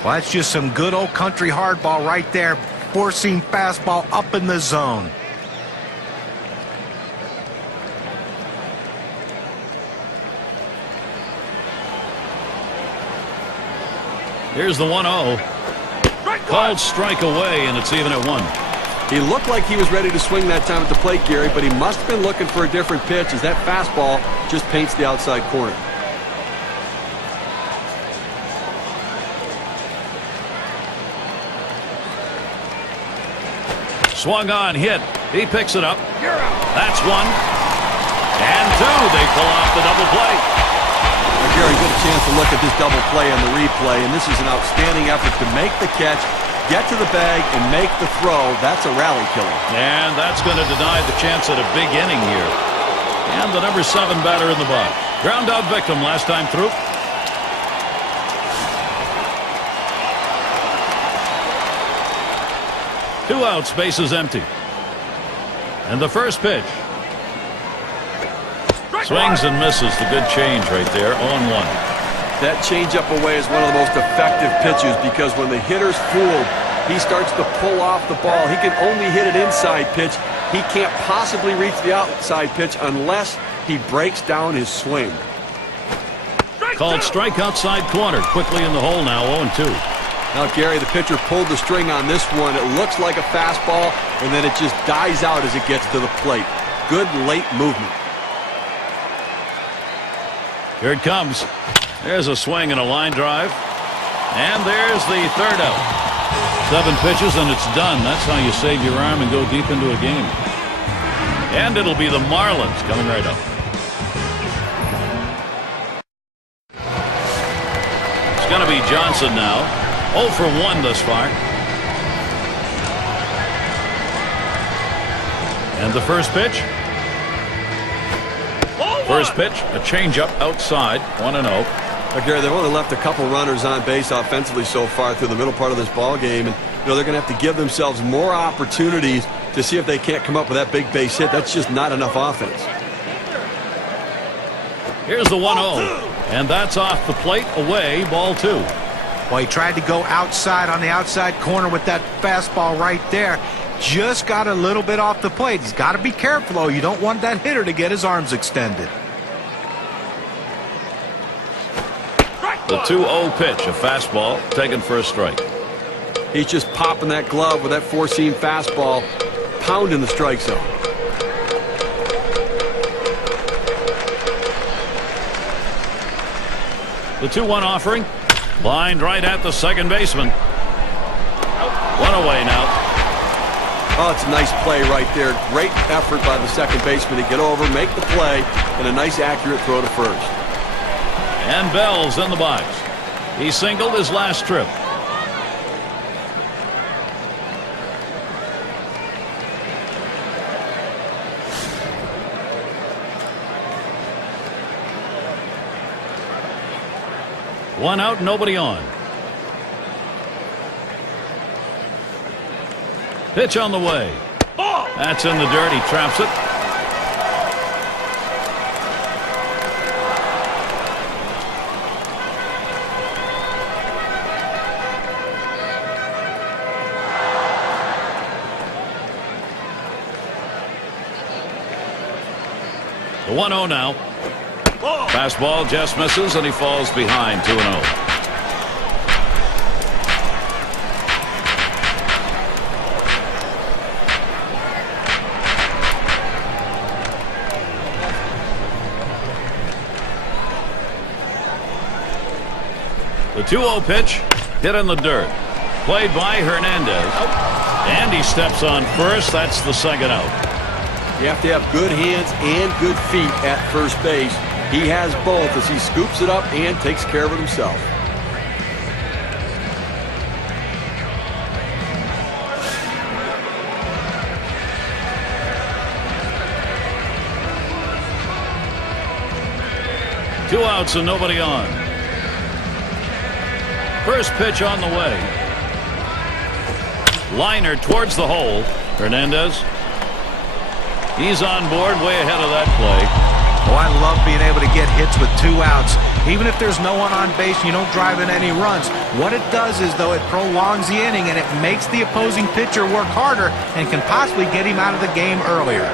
that's just some good old country hardball right there. Four-seam fastball up in the zone. Here's the 1-0. Called strike away, and it's even at 1. He looked like he was ready to swing that time at the plate, Gary, but he must have been looking for a different pitch as that fastball just paints the outside corner. Swung on, hit. He picks it up. That's 1. And 2. They pull off the double play. Now, Gary, get a chance to look at this double play on the replay, and this is an outstanding effort to make the catch, get to the bag, and make the throw. That's a rally killer. And that's going to deny the chance at a big inning here. And the number 7 batter in the box. Ground out victim last time through. Two outs, bases empty. And the first pitch. Swings and misses. The good change right there. 0-1. That changeup away is one of the most effective pitches because when the hitter's fooled, he starts to pull off the ball. He can only hit an inside pitch. He can't possibly reach the outside pitch unless he breaks down his swing. Called strike outside corner. Quickly in the hole now. 0-2. Now, Gary, the pitcher pulled the string on this one. It looks like a fastball, and then it just dies out as it gets to the plate. Good late movement. Here it comes. There's a swing and a line drive. And there's the third out. 7 pitches, and it's done. That's how you save your arm and go deep into a game. And it'll be the Marlins coming right up. It's going to be Johnson now. 0 for 1 thus far. And the first pitch. First pitch, a changeup outside, 1-0. Gary, they've only left a couple runners on base offensively so far through the middle part of this ball game, and they're going to have to give themselves more opportunities to see if they can't come up with that big base hit. That's just not enough offense. Here's the 1-0, and that's off the plate, away, ball 2. Well, he tried to go outside on the outside corner with that fastball right there. Just got a little bit off the plate. He's got to be careful, though. You don't want that hitter to get his arms extended. The 2-0 pitch, a fastball, taken for a strike. He's just popping that glove with that four-seam fastball, pounding the strike zone. The 2-1 offering. Lined right at the second baseman. 1 away now. Oh, it's a nice play right there. Great effort by the second baseman to get over, make the play, and a nice accurate throw to first. And Bell's in the box. He singled his last trip. One out, nobody on. Pitch on the way. That's in the dirt. He traps it. The 1-0 now. Fastball just misses, and he falls behind 2-0. The 2-0 pitch hit in the dirt. Played by Hernandez. And he steps on first. That's the second out. You have to have good hands and good feet at first base. He has both as he scoops it up and takes care of it himself. 2 outs and nobody on. First pitch on the way. Liner towards the hole. Hernandez. He's on board, way ahead of that play. Oh, I love being able to get hits with 2 outs. Even if there's no one on base and you don't drive in any runs, what it does is, though, it prolongs the inning and it makes the opposing pitcher work harder and can possibly get him out of the game earlier.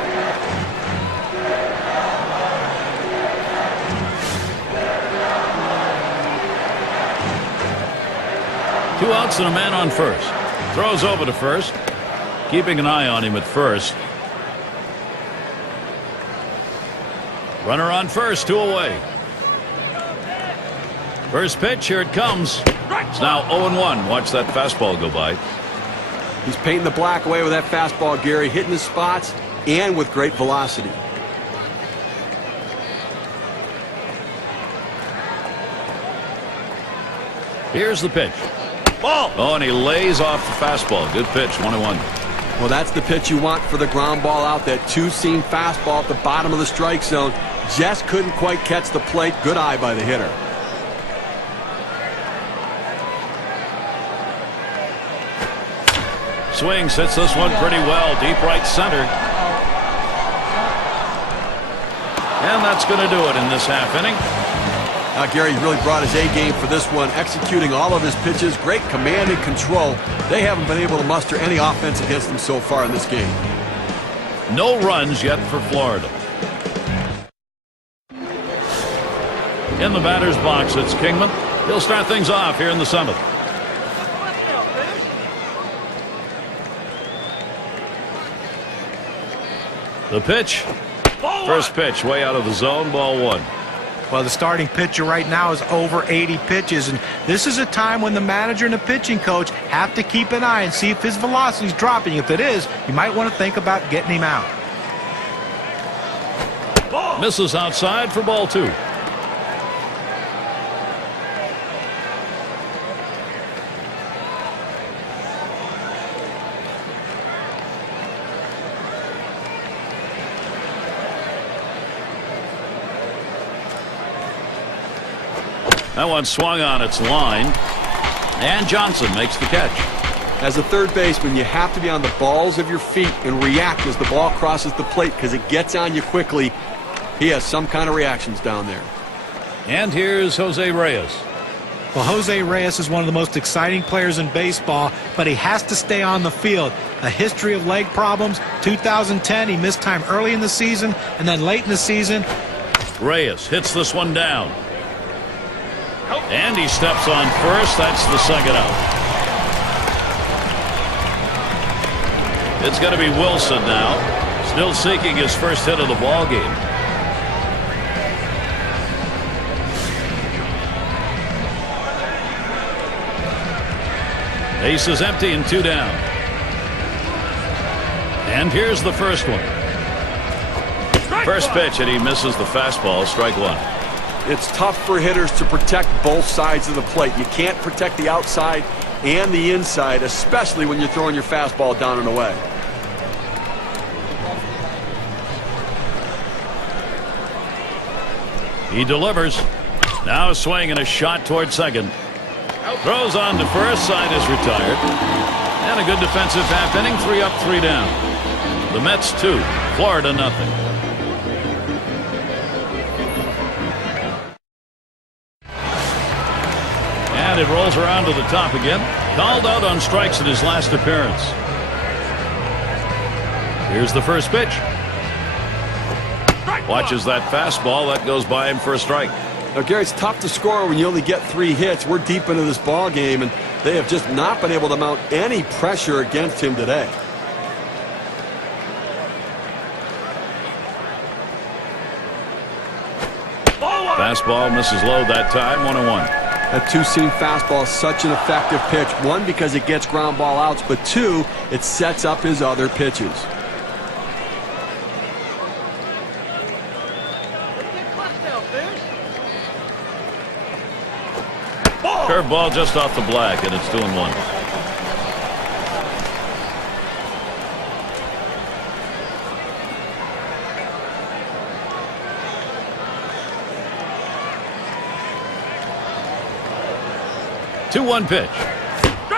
Two outs and a man on first. Throws over to first. Keeping an eye on him at first. Runner on first, 2 away. First pitch, here it comes. It's now 0-1. Watch that fastball go by. He's painting the black away with that fastball, Gary, hitting his spots and with great velocity. Here's the pitch. Ball. Oh, and he lays off the fastball. Good pitch, 1-1. Well, that's the pitch you want for the ground ball out. That two-seam fastball at the bottom of the strike zone. Just couldn't quite catch the plate. Good eye by the hitter. Swings, hits this one pretty well. Deep right center. And that's going to do it in this half inning. Gary really brought his A game for this one, executing all of his pitches. Great command and control. They haven't been able to muster any offense against him so far in this game. No runs yet for Florida. In the batter's box, it's Kingman. He'll start things off here in the 7th. The pitch. First pitch way out of the zone, ball 1. Well, the starting pitcher right now is over 80 pitches, and this is a time when the manager and the pitching coach have to keep an eye and see if his velocity is dropping. If it is, you might want to think about getting him out. Misses outside for ball 2. That one swung on its line, and Johnson makes the catch. As a third baseman, you have to be on the balls of your feet and react as the ball crosses the plate because it gets on you quickly. He has some kind of reactions down there. And here's Jose Reyes. Well, Jose Reyes is one of the most exciting players in baseball, but he has to stay on the field. A history of leg problems. 2010, he missed time early in the season, and then late in the season. Reyes hits this one down. And he steps on first. That's the second out. It's going to be Wilson now. Still seeking his first hit of the ball game. Base is empty and 2 down. And here's the first one. First pitch, and he misses the fastball. Strike 1. It's tough for hitters to protect both sides of the plate. You can't protect the outside and the inside, especially when you're throwing your fastball down and away. He delivers. Now a swing and a shot toward second. Throws on to first. Side is retired. And a good defensive half inning. 3 up, 3 down. The Mets 2, Florida nothing. And it rolls around to the top again. Called out on strikes in his last appearance. Here's the first pitch. Watches that fastball. That goes by him for a strike. Now, Gary, it's tough to score when you only get 3 hits. We're deep into this ball game, and they have just not been able to mount any pressure against him today. Fastball misses low that time. 1-1. That two-seam fastball is such an effective pitch. 1, because it gets ground ball outs, but 2, it sets up his other pitches. Curveball just off the black, and it's 2-1. 2-1 pitch.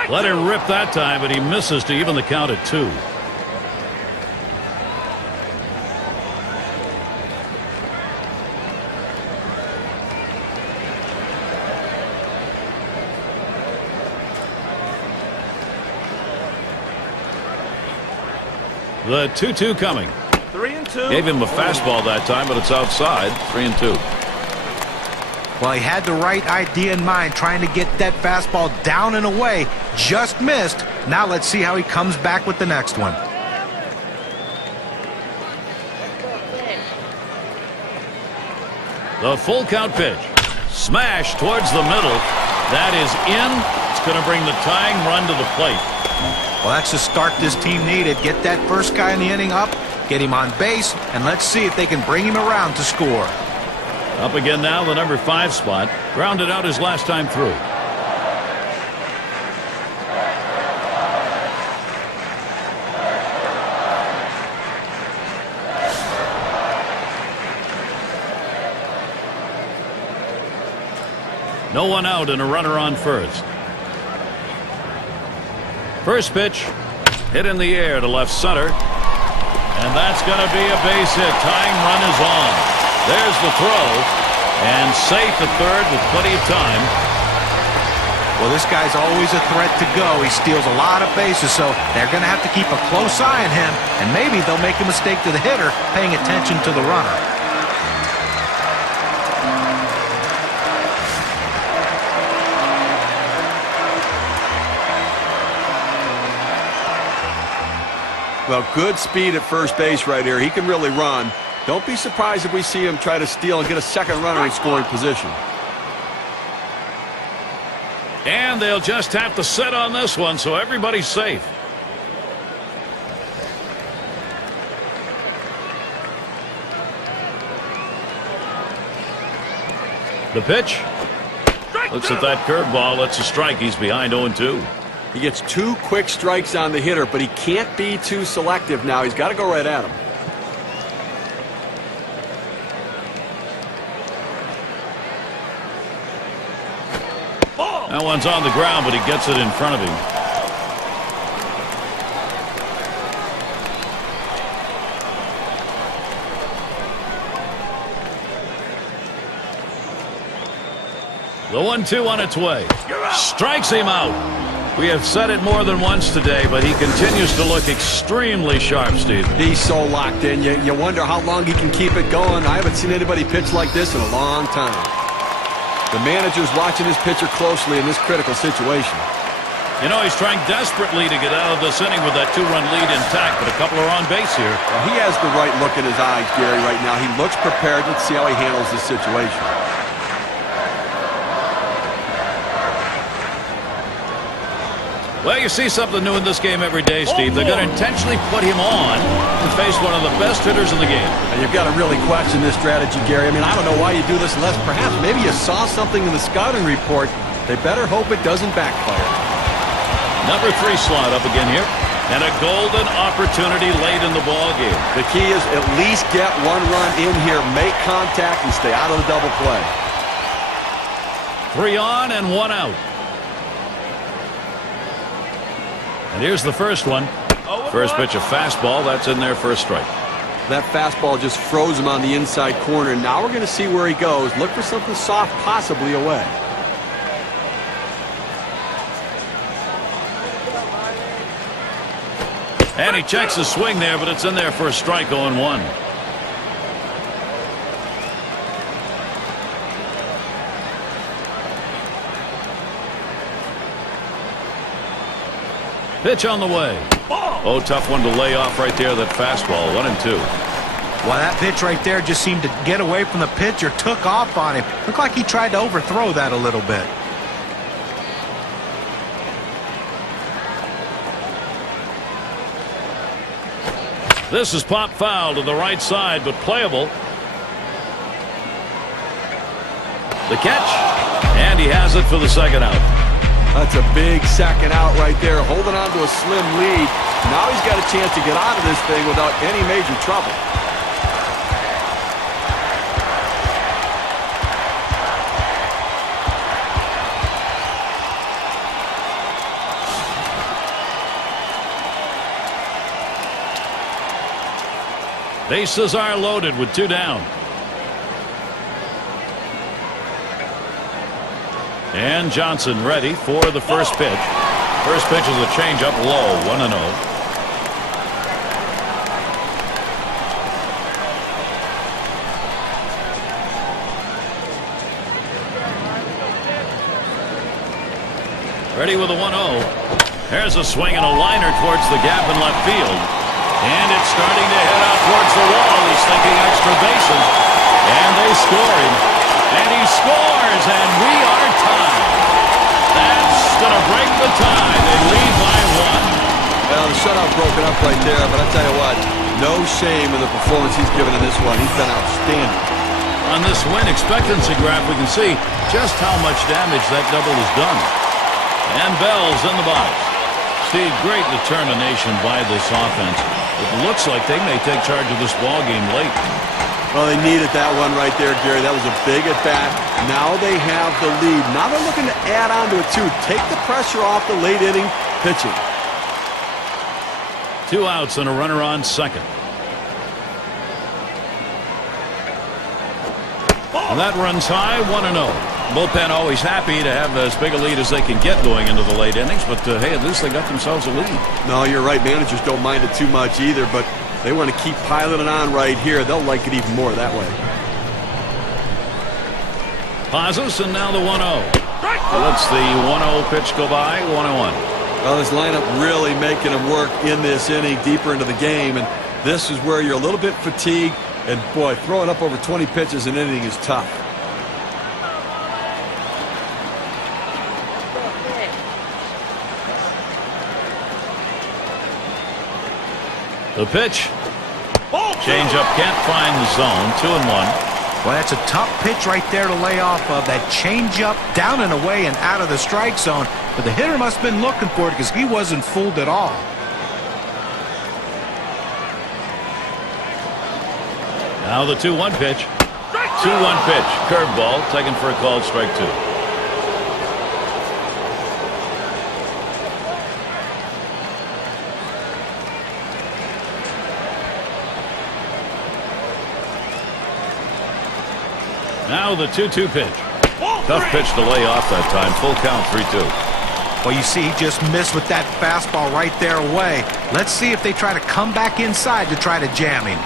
Let him rip that time, but he misses to even the count at 2. The 2-2 coming. 3-2. Gave him a fastball that time, but it's outside. 3-2. Well, he had the right idea in mind, trying to get that fastball down and away. Just missed. Now let's see how he comes back with the next one. The full count pitch. Smash towards the middle. That is in. It's going to bring the tying run to the plate. Well, that's the start this team needed. Get that first guy in the inning up, get him on base, and let's see if they can bring him around to score. Up again now, the number 5 spot. Grounded out his last time through. No one out and a runner on first. First pitch, hit in the air to left center. And that's going to be a base hit. Tying run is on. There's the throw. And safe at third with plenty of time. Well, this guy's always a threat to go. He steals a lot of bases, so they're going to have to keep a close eye on him. And maybe they'll make a mistake to the hitter, paying attention to the runner. Well, good speed at first base right here. He can really run. Don't be surprised if we see him try to steal and get a second runner in scoring position. And they'll just have to sit on this one, so everybody's safe. The pitch. Looks at that curveball. It's a strike. He's behind 0-2. He gets 2 quick strikes on the hitter, but he can't be too selective now. He's got to go right at him. That one's on the ground, but he gets it in front of him. The 1-2 on its way. Strikes him out. We have said it more than once today, but he continues to look extremely sharp, Steve. He's so locked in. You wonder how long he can keep it going. I haven't seen anybody pitch like this in a long time. The manager's watching his pitcher closely in this critical situation. You know, he's trying desperately to get out of this inning with that 2-run lead intact, but a couple are on base here. Well, he has the right look in his eyes, Gary, right now. He looks prepared. Let's see how he handles this situation. Well, you see something new in this game every day, Steve. They're going to intentionally put him on to face one of the best hitters in the game. And you've got to really question this strategy, Gary. I mean, I don't know why you do this unless perhaps maybe you saw something in the scouting report. They better hope it doesn't backfire. Number 3 slot up again here. And a golden opportunity late in the ball game. The key is at least get 1 run in here, make contact, and stay out of the double play. 3 on and 1 out. And here's the first one. First pitch, a fastball. That's in there for a strike. That fastball just froze him on the inside corner. Now we're going to see where he goes. Look for something soft, possibly away. And he checks the swing there, but it's in there for a strike. 0-1. Pitch on the way. Oh, tough one to lay off right there, that fastball. 1-2. Well, that pitch right there just seemed to get away from the pitcher, took off on him. Looked like he tried to overthrow that a little bit. This is pop foul to the right side, but playable. The catch, and he has it for the second out. That's a big second out right there, holding on to a slim lead. Now he's got a chance to get out of this thing without any major trouble. Bases are loaded with 2 down. And Johnson ready for the first pitch. First pitch is a changeup low, 1-0. Ready with a 1-0. There's a swing and a liner towards the gap in left field. And it's starting to head out towards the wall. He's thinking extra bases. And they score him. And he scores, and we are tied. That's going to break the tie. They lead by 1. Well, the shutout broken up right there, but I tell you what, no shame in the performance he's given in this one. He's been outstanding. On this win expectancy graph, we can see just how much damage that double has done. And Bell's in the box. Steve, great determination by this offense. It looks like they may take charge of this ball game late. Well, they needed that one right there, Gary. That was a big at-bat. Now they have the lead. Now they're looking to add on to it, too. Take the pressure off the late-inning pitching. 2 outs and a runner on second. And that runs high, 1-0. Bullpen always happy to have as big a lead as they can get going into the late innings, but hey, at least they got themselves a lead. No, you're right. Managers don't mind it too much either, but they want to keep piling it on right here. They'll like it even more that way. Pauses, and now the 1-0. Let's the 1-0 pitch go by, 1-1. Well, this lineup really making them work in this inning, deeper into the game, and this is where you're a little bit fatigued, and boy, throwing up over 20 pitches in an inning is tough. The pitch. Changeup can't find the zone. 2-1. Well, that's a tough pitch right there to lay off of. That changeup down and away and out of the strike zone. But the hitter must have been looking for it because he wasn't fooled at all. Now the 2-1 pitch. 2-1 pitch. Curveball taken for a called strike 2. Now the 2-2 pitch. Tough pitch to lay off that time. Full count, 3-2. Well, you see, he just missed with that fastball right there away. Let's see if they try to come back inside to try to jam him.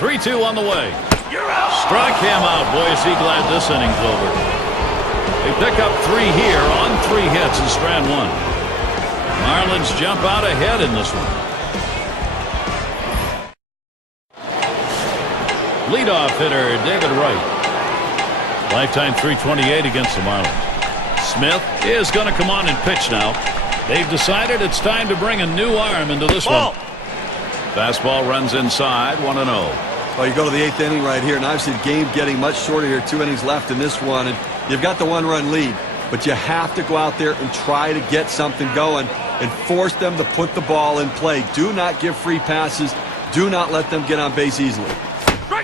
Three-two on the way. Struck him out. Boy, is he glad this inning's over. They pick up 3 here on 3 hits in strand 1. Marlins jump out ahead in this one. Leadoff hitter David Wright. Lifetime .328 against the Marlins. Smith is going to come on and pitch now. They've decided it's time to bring a new arm into this one. Fastball runs inside, 1-0. Well, you go to the 8th inning right here, and obviously the game getting much shorter here. 2 innings left in this one, and you've got the 1-run lead. But you have to go out there and try to get something going and force them to put the ball in play. Do not give free passes. Do not let them get on base easily.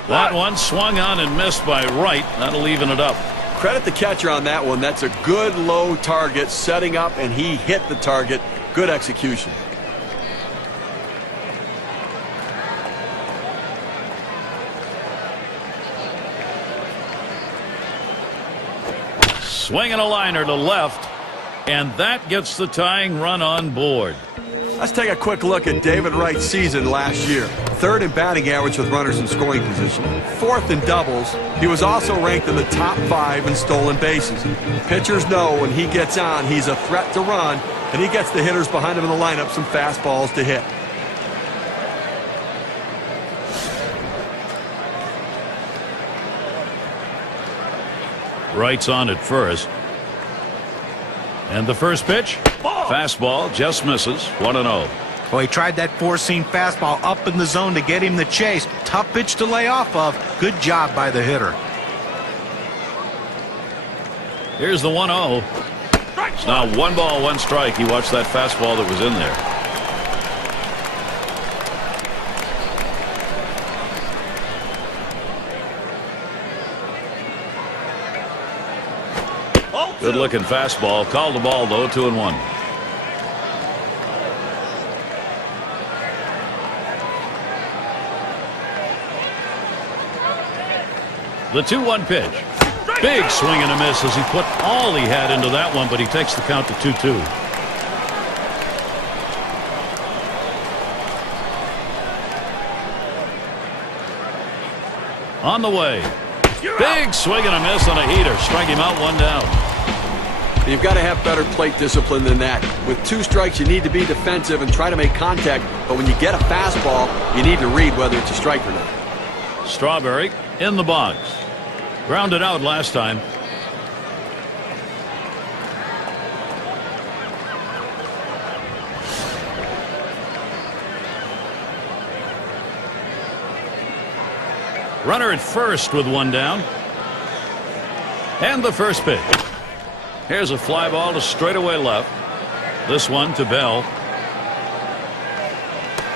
That one swung on and missed by Wright. That'll even it up. Credit the catcher on that one. That's a good low target setting up, and he hit the target. Good execution. Swinging a liner to left, and that gets the tying run on board. Let's take a quick look at David Wright's season last year. 3rd in batting average with runners in scoring position. 4th in doubles. He was also ranked in the top 5 in stolen bases. Pitchers know when he gets on, he's a threat to run, and he gets the hitters behind him in the lineup some fastballs to hit. Wright's on at first. And the first pitch, fastball, just misses, 1-0. Well, he tried that 4-seam fastball up in the zone to get him the chase. Tough pitch to lay off of. Good job by the hitter. Here's the 1-0. It's now 1 ball, 1 strike. He watched that fastball that was in there. Good looking fastball. Called the ball though. 2-1. The 2-1 pitch. Big swing and a miss as he put all he had into that one, but he takes the count to 2-2. On the way. Big swing and a miss on a heater. Strike him out, 1 down. You've got to have better plate discipline than that. With 2 strikes, you need to be defensive and try to make contact. But when you get a fastball, you need to read whether it's a strike or not. Strawberry in the box. Grounded out last time. Runner at first with 1 down. And the first pitch. Here's a fly ball to straightaway left. This one to Bell.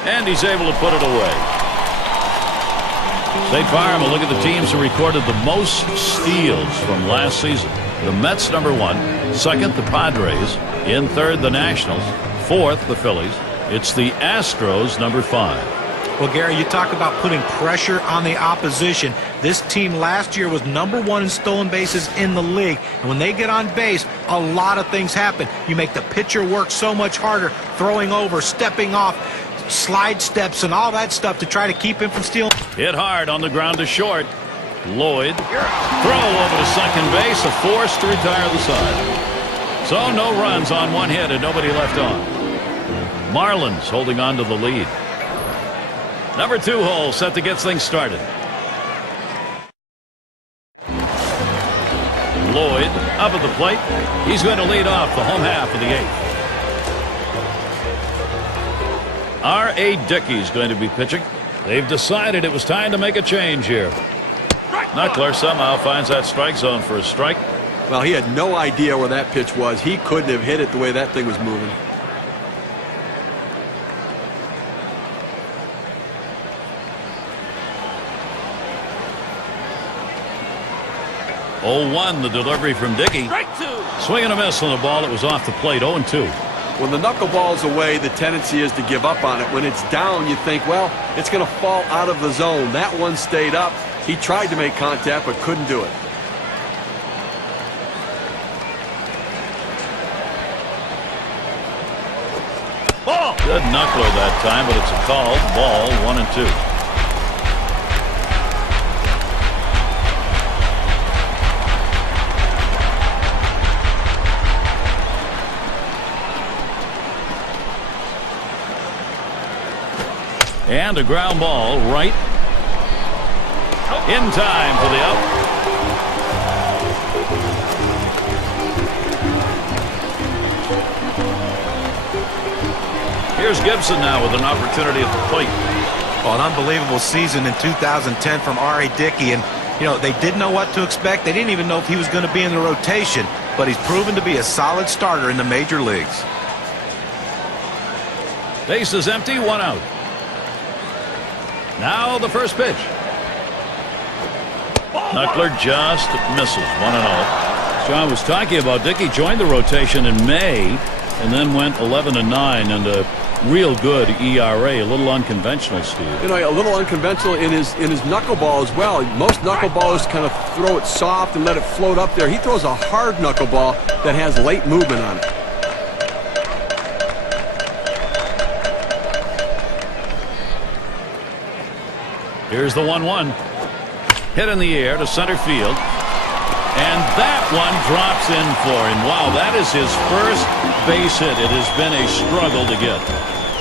And he's able to put it away. State Farm will look at the teams who recorded the most steals from last season. The Mets, number 1. Second, the Padres. In third, the Nationals. Fourth, the Phillies. It's the Astros, number 5. Well, Gary, you talk about putting pressure on the opposition. This team last year was number 1 in stolen bases in the league. And when they get on base, a lot of things happen. You make the pitcher work so much harder, throwing over, stepping off, slide steps, and all that stuff to try to keep him from stealing. Hit hard on the ground to short. Lloyd. Throw over to second base. A force to retire the side. So no runs on 1 hit and nobody left on. Marlins holding on to the lead. Number 2 hole set to get things started. Lloyd up at the plate. He's going to lead off the home half of the 8th. R.A. Dickey's going to be pitching. They've decided it was time to make a change here. Knuckler somehow finds that strike zone for a strike. Well, he had no idea where that pitch was. He couldn't have hit it the way that thing was moving. 0-1 the delivery from Dickey. Swing and a miss on the ball that was off the plate. 0-2. When the knuckleball's away, the tendency is to give up on it. When it's down, you think, well, it's going to fall out of the zone. That one stayed up. He tried to make contact but couldn't do it. Ball. Good knuckler that time, but it's a called ball. 1-2. And a ground ball right in time for the out. Here's Gibson now with an opportunity at the plate. Well, an unbelievable season in 2010 from R.A. Dickey. And, you know, they didn't know what to expect. They didn't even know if he was going to be in the rotation. But he's proven to be a solid starter in the major leagues. Base is empty. 1 out. Now the first pitch. Knuckler just misses. 1-0. John was talking about Dickey joined the rotation in May and then went 11-9 and a real good ERA. A little unconventional, Steve. You know, a little unconventional in his knuckleball as well. Most knuckleballers kind of throw it soft and let it float up there. He throws a hard knuckleball that has late movement on it. Here's the 1-1. Hit in the air to center field. And that one drops in for him. Wow, that is his first base hit. It has been a struggle to get.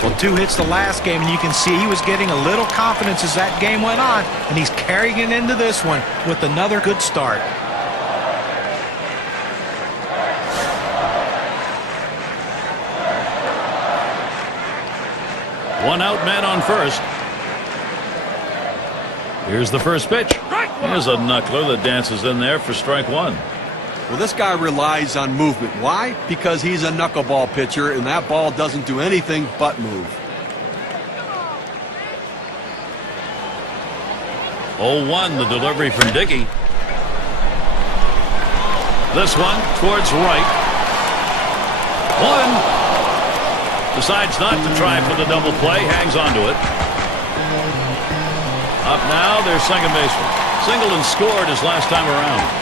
Well, 2 hits the last game, and you can see he was getting a little confidence as that game went on, and he's carrying it into this one with another good start. One out, man on first. Here's the first pitch. Here's a knuckler that dances in there for strike 1. Well, this guy relies on movement. Why? Because he's a knuckleball pitcher, and that ball doesn't do anything but move. 0-1 the delivery from Dickey. This one towards right. One. Decides not to try for the double play. Hangs on to it. Up now, their second baseman. Singled and scored his last time around.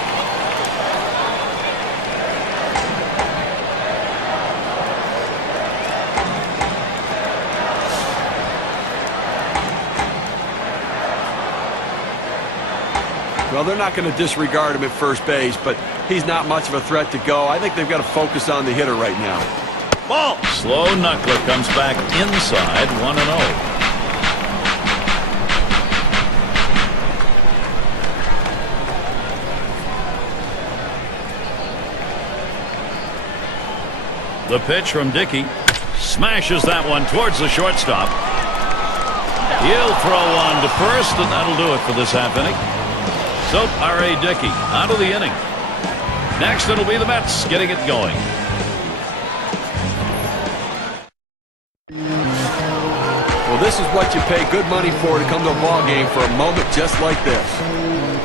Well, they're not going to disregard him at first base, but he's not much of a threat to go. I think they've got to focus on the hitter right now. Ball. Slow knuckler comes back inside, 1-0. The pitch from Dickey. Smashes that one towards the shortstop. He'll throw one to first, and that'll do it for this half inning. So, R.A. Dickey out of the inning. Next, it'll be the Mets getting it going. Well, this is what you pay good money for to come to a ball game for a moment just like this.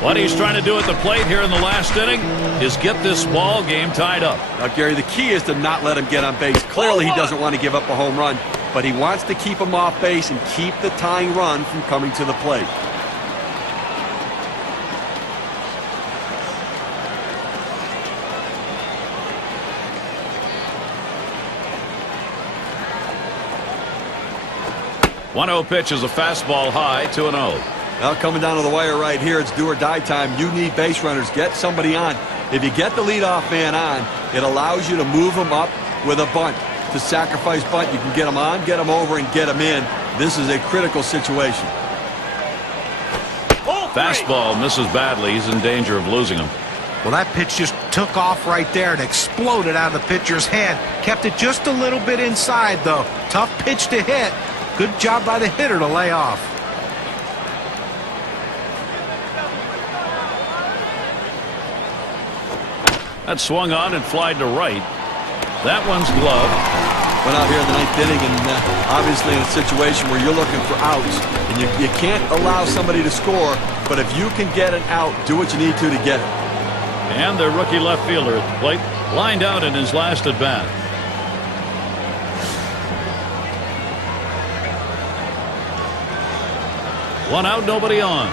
What he's trying to do at the plate here in the last inning is get this ball game tied up. Now, Gary, the key is to not let him get on base. Clearly, he doesn't want to give up a home run, but he wants to keep him off base and keep the tying run from coming to the plate. One-0 pitch is a fastball high, 2-0. Now coming down to the wire right here, it's do or die time. You need base runners. Get somebody on. If you get the leadoff man on, it allows you to move him up with a bunt. To sacrifice bunt, you can get him on, get him over, and get him in. This is a critical situation. Fastball misses badly. He's in danger of losing him. Well, that pitch just took off right there and exploded out of the pitcher's hand. Kept it just a little bit inside, though. Tough pitch to hit. Good job by the hitter to lay off. That swung on and flied to right. That one's gloved. Went out here in the ninth inning, and obviously in a situation where you're looking for outs, and you can't allow somebody to score, but if you can get an out, do what you need to get it. And their rookie left fielder at the plate, lined out in his last at bat. One out, nobody on.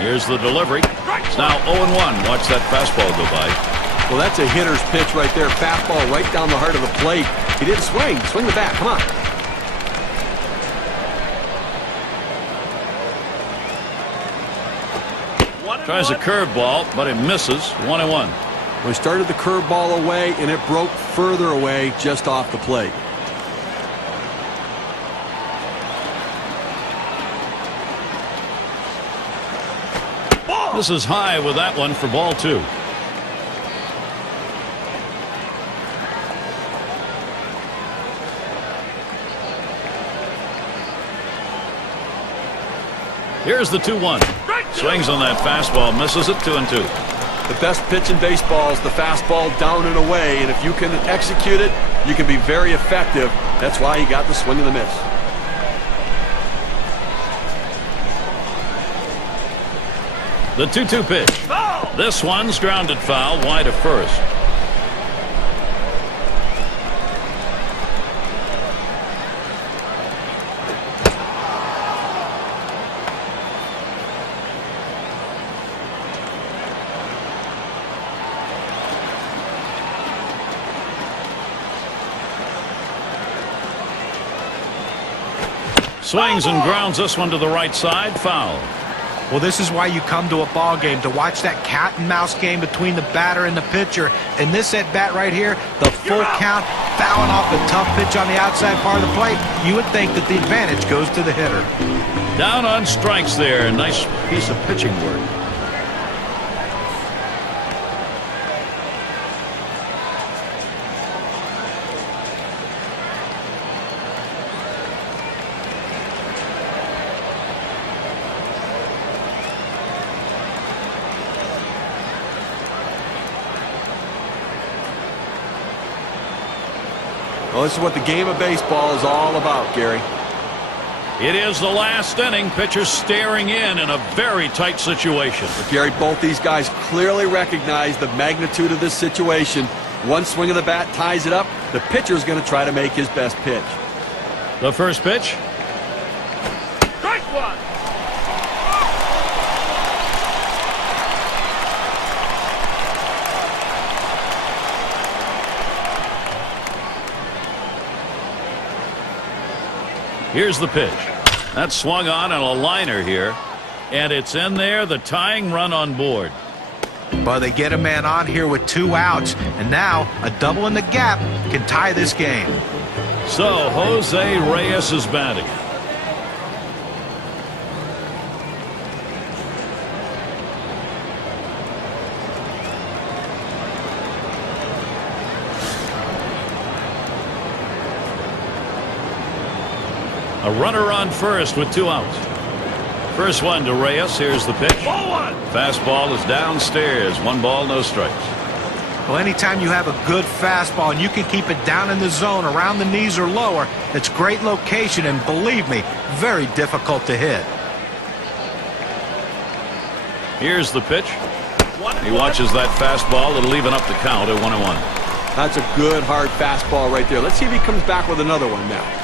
Here's the delivery. It's now 0-1. Watch that fastball go by. Well, that's a hitter's pitch right there. Fastball right down the heart of the plate. He didn't swing. Swing the bat. Come on. Tries a curveball, but it misses. 1-1. Well, he started the curveball away, and it broke further away just off the plate. This is high with that one for ball two. Here's the 2-1. Swings on that fastball, misses it. 2-2. The best pitch in baseball is the fastball down and away, and if you can execute it, you can be very effective. That's why he got the swing and the miss. The 2-2 pitch. Foul. This one's grounded foul, wide of first. Swings and grounds this one to the right side. Foul. Well, this is why you come to a ball game, to watch that cat and mouse game between the batter and the pitcher. In this at bat right here, the full count, fouling off a tough pitch on the outside part of the plate, you would think that the advantage goes to the hitter. Down on strikes there. Nice piece of pitching work. Well, this is what the game of baseball is all about, Gary. It is the last inning. Pitcher staring in a very tight situation. But Gary, both these guys clearly recognize the magnitude of this situation. One swing of the bat ties it up. The pitcher's going to try to make his best pitch. The first pitch. Strike one. Here's the pitch. That's swung on a liner here. And it's in there, the tying run on board. But they get a man on here with 2 outs. And now a double in the gap can tie this game. So Jose Reyes is batting. A runner on first with 2 outs. First one to Reyes. Here's the pitch. Ball one. Fastball is downstairs. 1 ball, no strikes. Well, anytime you have a good fastball and you can keep it down in the zone around the knees or lower, it's great location and, believe me, very difficult to hit. Here's the pitch. He watches that fastball. It'll even up the count at 1-1. That's a good, hard fastball right there. Let's see if he comes back with another one now.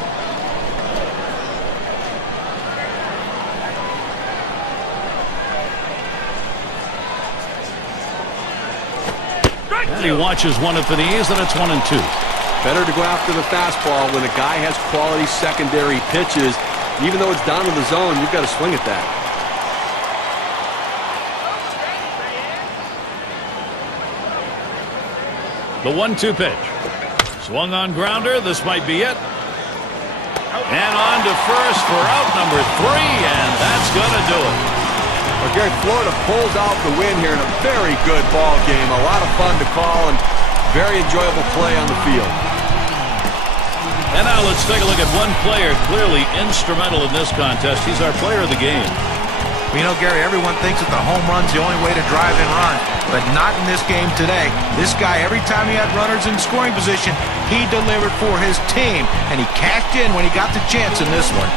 And he watches one at the knees, and it's 1-2. Better to go after the fastball when a guy has quality secondary pitches. Even though it's down in the zone, you've got to swing at that. The 1-2 pitch. Swung on grounder. This might be it. And on to first for out number 3, and that's going to do it. Well, Gary, Florida pulls out the win here in a very good ball game. A lot of fun to call and very enjoyable play on the field. And now let's take a look at one player clearly instrumental in this contest. He's our player of the game. You know, Gary, everyone thinks that the home run's the only way to drive and run, but not in this game today. This guy, every time he had runners in scoring position, he delivered for his team, and he cashed in when he got the chance in this one.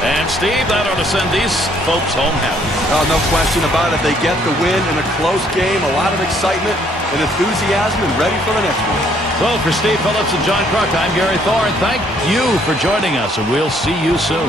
And, Steve, that ought to send these folks home happy. Oh, no question about it. They get the win in a close game, a lot of excitement and enthusiasm, and ready for the next one. Well, for Steve Phillips and John Kruk, I'm Gary Thorne. Thank you for joining us, and we'll see you soon.